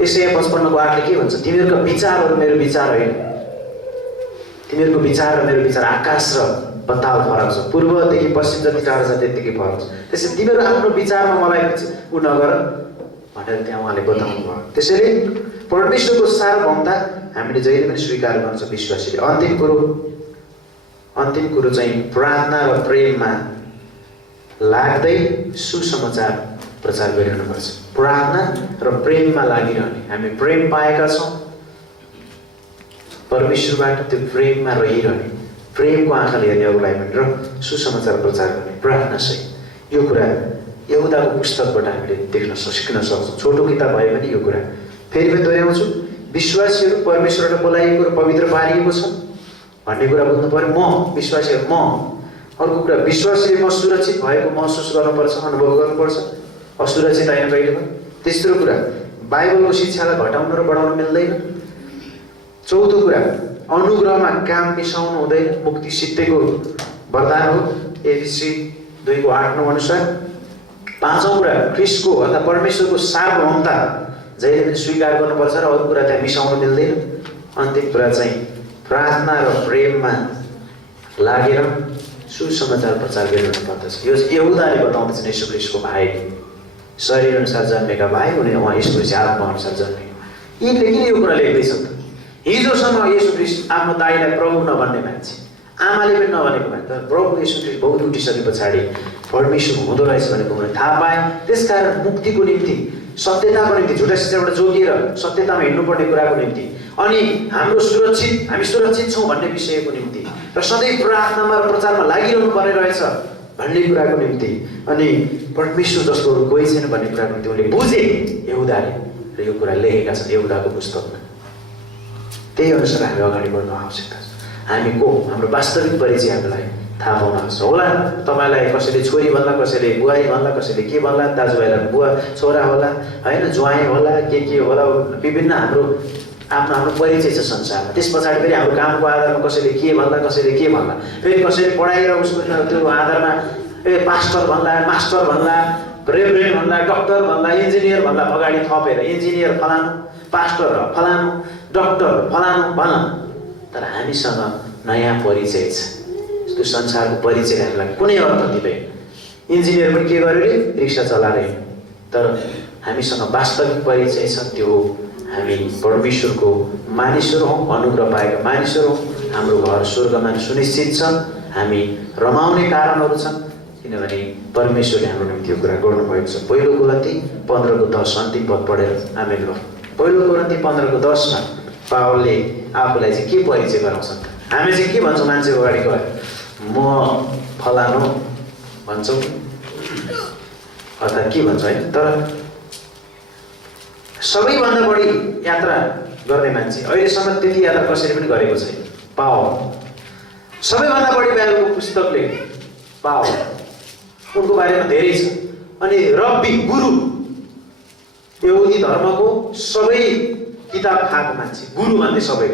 यसै 55 को 8ले के भन्छ? तिमीहरूका विचारहरू मेरो विचार होइन, तिमीहरूको विचार र मेरो विचार आकाश र पाताल फरक छ, पूर्वदेखि पश्चिम जति टाढा छ त्यत्तिकै फरक छ। त्यसैले तिमीहरू आफ्नो विचारमा मलाई उ नगर भनेर त्यहाँ उहाँले बताउनु भयो। त्यसैले परमेश्वरको सार्वभौमता हामीले जहिले पनि स्वीकार गर्छ विश्वासीले। अन्तिम कुरो चाहिँ प्रार्थना र प्रेममा लाग्दै सुसमाचार प्रचार गरिरहनुपर्छ। प्रार्थना र प्रेममा लागिरहने। हामी प्रेम पाएका छौँ परमेश्वरबाट, त्यो प्रेममा रहिरहने, प्रेमको आँखाले हेर्ने अरूलाई पनि र सुसमाचार प्रचार गर्ने प्रार्थनासहित। यो कुरा यहुदाको पुस्तकबाट हामीले देख्न सिक्न सक्छौँ। छोटो किताब भए पनि यो कुरा फेरि पनि दोहोऱ्याउँछु। विश्वासीहरू परमेश्वरबाट बोलाइएको र पवित्र पारिएको छ भन्ने कुरा बुझ्नु पर्यो। म विश्वासीहरू म। अर्को कुरा, विश्वासीले म सुरक्षित भएको महसुस गर्नुपर्छ, अनुभव गर्नुपर्छ, असुरक्षित होइन कहिले पनि। तेस्रो कुरा, बाइबलको शिक्षालाई घटाउन र बढाउन मिल्दैन। चौथो कुरा, अनुग्रहमा काम मिसाउनु हुँदैन, मुक्ति सित्तैको वरदान हो एफिसी 2:8-9 अनुसार। पाँचौँ कुरा, ख्रीष्टको अर्थात् परमेश्वरको सार्वभौमता जहिले पनि स्वीकार गर्नुपर्छ र अरू कुरा त्यहाँ मिसाउन मिल्दैन। अन्तिम कुरा चाहिँ प्रार्थना र प्रेममा लागेर सुसमाचार प्रचार गरिरहनु पर्दछ। यो यहुदाले बताउँदछन् येशू ख्रीष्टको भाइ, शरीर अनुसार जन्मेका भाइ, उहाँ येशू ख्रीष्ट आत्मा अनुसार जन्मेका। यिनले किन यो कुरा लेख्दैछन् त? हिजोसम्म येशू ख्रीष्ट आफ्नो दाइलाई प्रभु नभन्ने मान्छे, आमाले पनि नभनेको मान्छे, तर प्रभु येशू ख्रीष्ट बहुत उठिसके पछाडि परमेश्वर हुँदो रहेछ भनेको उनीहरूले थाहा पाए। त्यसकारण मुक्तिको निम्ति, सत्यताको निम्ति, झुटा शिक्षाबाट जोगिएर सत्यतामा हिँड्नुपर्ने कुराको निम्ति, अनि हामी सुरक्षित छौँ भन्ने विषयको निम्ति, र सधैँ प्रार्थनामा र प्रचारमा लागिरहनु पर्ने रहेछ भन्ने कुराको निम्ति, अनि परमेश्वर जस्तो अरू कोही छैन भन्ने कुराको निम्ति उनले बुझे यहुदाले, र यो कुरा लेखेका छन् यहुदाको पुस्तकमा। त्यही अनुसार हामी अगाडि बढ्नु आवश्यकता छ। हामी को, हाम्रो वास्तविक परिचय हामीलाई थाहा पाउन आवश्यक होला। तपाईँलाई कसैले छोरी भन्ला, कसैले बुहारी भन्ला, कसैले के भन्ला, दाजुभाइलाई बुवा छोरा होला, होइन, ज्वाइँ होला, के होला, विभिन्न हाम्रो आफ्नो परिचय छ संसारमा। त्यस पछाडि फेरि हाम्रो कामको आधारमा कसैले के भन्ला, कसैले के भन्ला, फेरि कसैले पढाइ र उसको त्यो आधारमा पास्टर भन्ला, मास्टर भन्ला, रेभरेन्ड भन्ला, डक्टर भन्ला, इन्जिनियर भन्ला, अगाडि थपेर इन्जिनियर फलानु, पास्टर फलानु, डक्टर फलानु भन। तर हामीसँग नयाँ परिचय छ। त्यो संसारको परिचय हामीलाई कुनै अर्थ दिँदैन। इन्जिनियर पनि के गर्यो अरे, रिक्सा चलाएर, तर हामीसँग वास्तविक परिचय छ। त्यो हामी परमेश्वरको मानिसहरू हौँ, अनुग्रह पाएका मानिसहरू हौँ। हाम्रो घर स्वर्गमा सुनिश्चित छ। हामी रमाउने कारणहरू छन्, किनभने परमेश्वरले हाम्रो निम्ति यो कुरा गर्नुभएको छ। पहिलो कोरिन्थी 15:10 अन्तिम पद पढेर आमेन गरौँ। पहिलो कोरिन्थी 15:10 पावलले आफूलाई चाहिँ के परिचय गराउँछन्? हामी चाहिँ के भन्छौँ मान्छेको अगाडि गएर? म फलानु भन्छौँ, अर्थात् के भन्छ होइन। तर सबैभन्दा बढी यात्रा गर्ने मान्छे, अहिलेसम्म त्यति यात्रा कसैले पनि गरेको छैन, पावल। सबैभन्दा बढी बाइबलको पुस्तक लेख्ने पावल, उनको बारेमा धेरै छ। अनि रब्बी, गुरु, यहुदी धर्मको सबै किताब खाएको मान्छे, गुरु भन्ने सबै।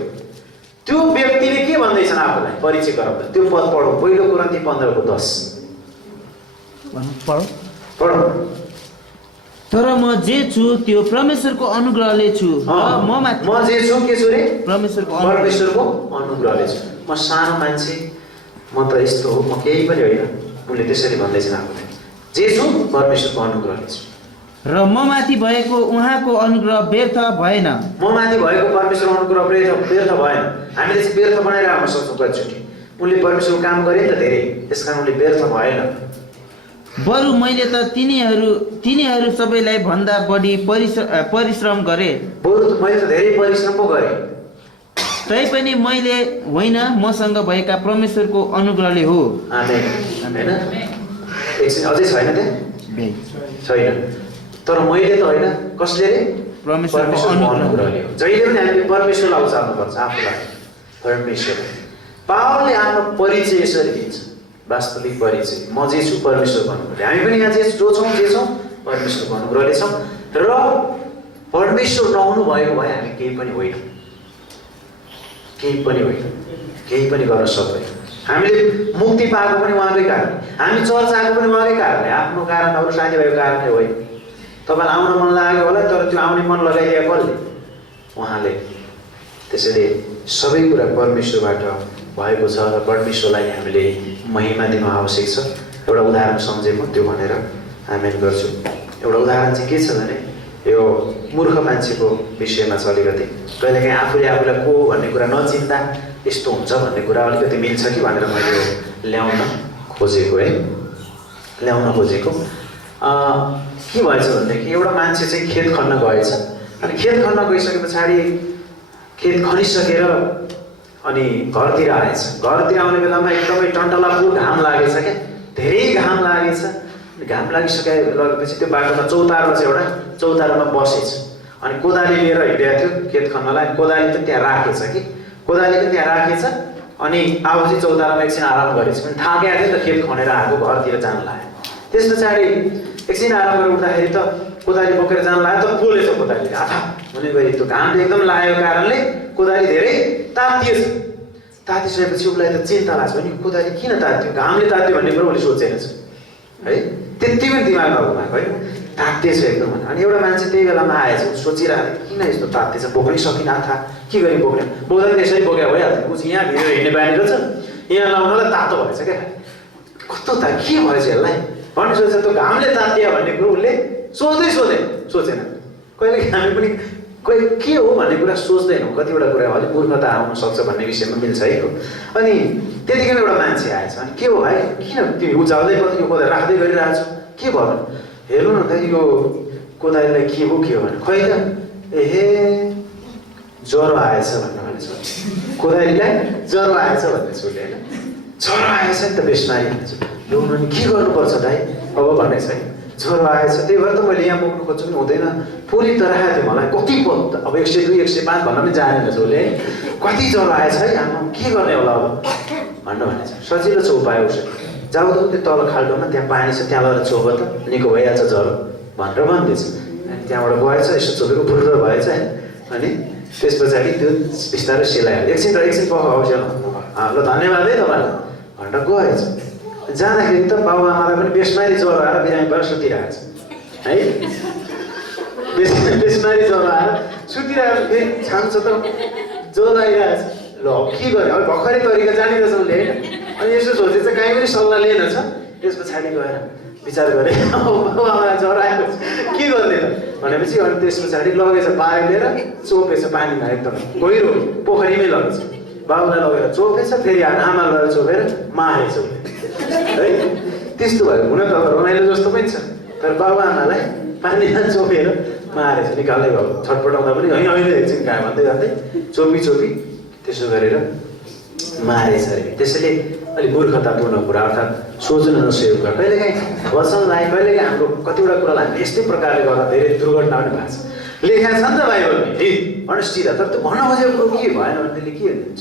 त्यो व्यक्तिले के भन्दैछन् आफूलाई परिचय गराउँदा? त्यो पद पढौँ, पहिलो कोरिन्थी 15:10 पढौँ। तर म जे छु त्यो परमेश्वरको अनुग्रहले छु। म जे छु के छु रे? परमेश्वरको अनुग्रहले छु। म सानो मान्छे, म त यस्तो हो, म केही पनि होइन। उनले त्यसरी भन्दैछन् आफूलाई। जे छु परमेश्वरको अनुग्रहले छु। र म माथि भएको उहाँको अनुग्रह व्यर्थ भएन। म माथि भएको परमेश्वरको अनुग्रह व्यर्थ भएन। हामीले चाहिँ व्यर्थ बनाएर आउन सक्छौँ कतिचोटि। उनले परमेश्वरको काम गरे नि त धेरै, त्यसकारण उनले व्यर्थ भएन। बरु मैले त तिनीहरू सबैलाई भन्दा बढी परिश्रम गरे। बरु मैले त धेरै परिश्रम पो गरेँ। तैपनि मैले होइन, मसँग भएका परमेश्वरको अनुग्रहले हो। आमेन। हैन एकछिन अझै छैन त्यहाँ छैन। तर मैले त होइन, कसले रे? परमेश्वरको अनुग्रहले हो। जहिले पनि हामीले परमेश्वरलाई उचाल्नुपर्छ आफूलाई, परमेश्वर। पावलले आफ्नो परिचय यसरी दिन्छ, वास्तविक परिचय, म जे छु परमेश्वरको अनुग्रहले। हामी पनि यहाँ जो छौँ जे छौँ परमेश्वरको अनुग्रहले छौँ। र परमेश्वर नहुनु भएको भए हामी केही पनि होइनौँ, केही पनि होइन, केही पनि गर्न सक्दैन। हामीले मुक्ति पाएको पनि उहाँकै कारण, हामी चर्च आएको पनि उहाँकै कारणले, आफ्नो कारण अरू साथीभाइको कारणले होइन। तपाईँलाई आउन मन लाग्यो होला, तर त्यो आउने मन लगाइदिएको कसले? उहाँले। त्यसैले सबै कुरा परमेश्वरबाट भएको छ र परमेश्वरलाई हामीले महिमा दिनु आवश्यक छ। एउटा उदाहरण सम्झेँ म त्यो भनेर आमेन गर्छु। एउटा उदाहरण चाहिँ के छ भने यो मूर्ख मान्छेको विषयमा छ। अलिकति कहिलेकाहीँ आफूले आफूलाई को भन्ने कुरा नचिन्ता यस्तो हुन्छ भन्ने कुरा अलिकति मिल्छ कि भनेर मैले यो ल्याउन खोजेको है, ल्याउन खोजेको। के भएछ भनेदेखि एउटा मान्छे चाहिँ खेत खन्न गएछ। अनि खेत खन्न गइसके पछाडि खेत खनिसकेर अनि घरतिर आएछ। घरतिर आउने बेलामा एकदमै टन्टलापुर घाम लागेछ क्या, धेरै घाम लागेछ। घाम लागिसकेपछि त्यो बाटोमा चौतारो छ, एउटा चौतारोमा बसेछ। अनि कोदाली लिएर हिँडेको थियो खेत खन्नलाई। कोदाली पनि त्यहाँ राखेछ कि, कोदाली पनि त्यहाँ राखेछ। अनि आएपछि चौतारोमा एकछिन आराम गरेछ, पनि थाकेको थियो त खेत खनेर आएको, घरतिर जान लाग्यो। त्यस पछाडि एकछिन आराम गरेर उठ्दाखेरि त कोदाली बोकेर जान लाग्यो त पोलेछ कोदाली आथा हुने गरी। त्यो घामले एकदम लागेको कारणले कोदाली धेरै तातिएछ। तातिसकेपछि उसलाई त चिन्ता लाग्छ, नि कोदाली किन तात्यो, घामले तात्यो भन्ने कुरो उसले सोचेन है, त्यति पनि दिमागमा घुमाएको है, तात्तिएछ एकदम। अनि एउटा मान्छे त्यही बेलामा आएछ, सोचिरहेको किन यस्तो तात्तिएछ, बोक्नै सकिन आथा, के गरी बोक्ने, बोक्दा पनि यसरी बोक्या भइहाल्छ। उस यहाँ भिडियो हिँड्ने बानी रहेछ, यहाँ लाउनलाई तातो भएछ क्या, कस्तो के भएछ यसलाई भन्ने सोचेछ। त्यो घामले तात्तिया भन्ने कुरो उसले सोचेन। कहिले हामी पनि कोही के हो भन्ने कुरा सोच्दैनौँ, कतिवटा कुरा अलिक मूर्खता आउन सक्छ भन्ने विषयमा मिल्छ है। अनि त्यतिखेर एउटा मान्छे आएछ। अनि के हो भाइ, किन तिमी उचाल्दै पनि यो कोदाली राख्दै गरिरहेको छौ, के भयो भने हेर्नु न त यो कोदालीलाई के हो भने, खै त एहे ज्वरो आएछ भनेछ। कोदालीलाई ज्वरो आएछ भन्दैछ उसले होइन, ज्वरो आएछ नि त बेसमारी भन्छ। लु अनि के गर्नुपर्छ दाइ अब भन्दैछ है, ज्वरो आएछ त्यही भएर त मैले यहाँ बोक्नु खोज्छु पनि हुँदैन, पोली त राखेको थियो मलाई, कति पो अब 102 105 भन्न पनि जानेन उसले, कति ज्वरो आएछ है, आमा के गर्ने होला अब भनेछ। सजिलो छ उपाय उसले, जाऊ त त्यो तल खाल्डोमा त्यहाँ पानी छ, त्यहाँ लगेर चोख त निको भइहाल्छ ज्वरो भनेर भन्दैछ। अनि त्यहाँबाट गएछ, यसो चोखेको फुर्र भएछ है। अनि त्यस पछाडि त्यो बिस्तारै सेलायो, एकछिन पख आउँछ ल धन्यवाद है तपाईँलाई भनेर गएछ। जाँदाखेरि त बाबुआमालाई पनि बेसमारी ज्वरो आएर बिरामी भएर सुतिरहेको छ है, बेसमारी ज्वरो आएर सुतिरहेको फेरि छान्छ त ज्वरो आइरहेको छ। ल के गर्ने अब भर्खरै तरिका जानिरहेछ उसले होइन। अनि यसो सोचेछ कहीँ पनि सल्लाह लिएन छ। त्यस पछाडि गएर विचार गरे बाबुआमालाई ज्वरो आएको छ के गर्ने त भनेपछि अनि त्यस पछाडि लगेछ बारी लिएर चोपेछ पानीमा, एकदम गहिरो पोखरीमै लगेछ। बाबुलाई लगेर चोपेछ, फेरि आमा लगेर चोपेर मारेछ है। त्यस्तो भयो, हुन त रमाइलो जस्तो पनि छ, तर बाबुआमालाई पानीमा चोपेर मारेछ, निकाल्दै गयो छटपटाउँदा पनि होइन अहिले एकछिन कहाँ भन्दै जाँदै चोपी त्यसो गरेर मारेछ अरे। त्यसैले अलिक मूर्खतापूर्ण कुरा अर्थात् सोच्न नसकेको कुरा कहिलेकाहीँ वचन लाग्यो, कहिलेकाहीँ हाम्रो कतिवटा कुरालाई हामीले यस्तै प्रकारले गर्दा धेरै दुर्घटना पनि भएको छ। लेखेको छ नि त बाइबलमा है अनिश्चित, तर त्यो भन्न खोजेको कुरो के भएन भने त्यसले के हुन्छ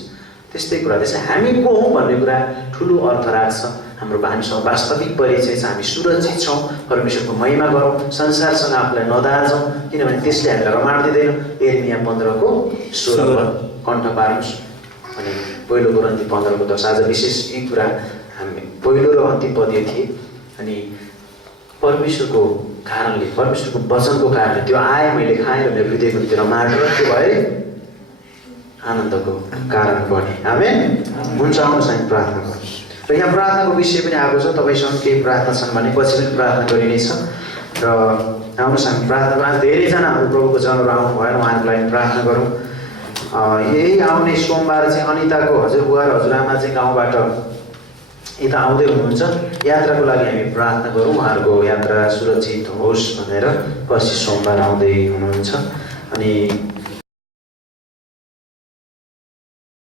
त्यस्तै कुरा। त्यसै हामी को हौँ भन्ने कुरा ठुलो अर्थ राख्छ। हाम्रो हामीसँग वास्तविक परिचय छ, हामी सुरक्षित छौँ, परमेश्वरको महिमा गरौँ, संसारसँग आफूलाई नदार्छौँ, किनभने त्यसले हामीलाई रमाड दिँदैन। यिर्मिया 15:16 कण्ठ पार्नुहोस्। अनि पहिलो कोरिन्थी 15:10 आज विशेष यी कुरा हामी पहिलो र अन्तिम पद थिए। अनि परमेश्वरको कारणले, परमेश्वरको वचनको कारणले त्यो आए, मैले खाएँ र मेरो हृदयको निम्ति रमाड र त्यो भए आनन्दको कारण बने। आमेन। हुन्छ, आउनुहोस् हामी प्रार्थना गरौँ। र यहाँ प्रार्थनाको विषय पनि आएको छ, तपाईँसँग केही प्रार्थना छन् भने पछि पनि प्रार्थना गरिने छ। र आउनुहोस् हामी प्रार्थना, धेरैजना हाम्रो प्रभुको जन्महरू आउनु भएर उहाँहरूको लागि प्रार्थना गरौँ। यही आउने सोमबार चाहिँ अनिताको हजुरबुवा र हजुरआमा चाहिँ गाउँबाट यता आउँदै हुनुहुन्छ। यात्राको लागि हामी प्रार्थना गरौँ, उहाँहरूको यात्रा सुरक्षित होस् भनेर पछि सोमबार आउँदै हुनुहुन्छ। अनि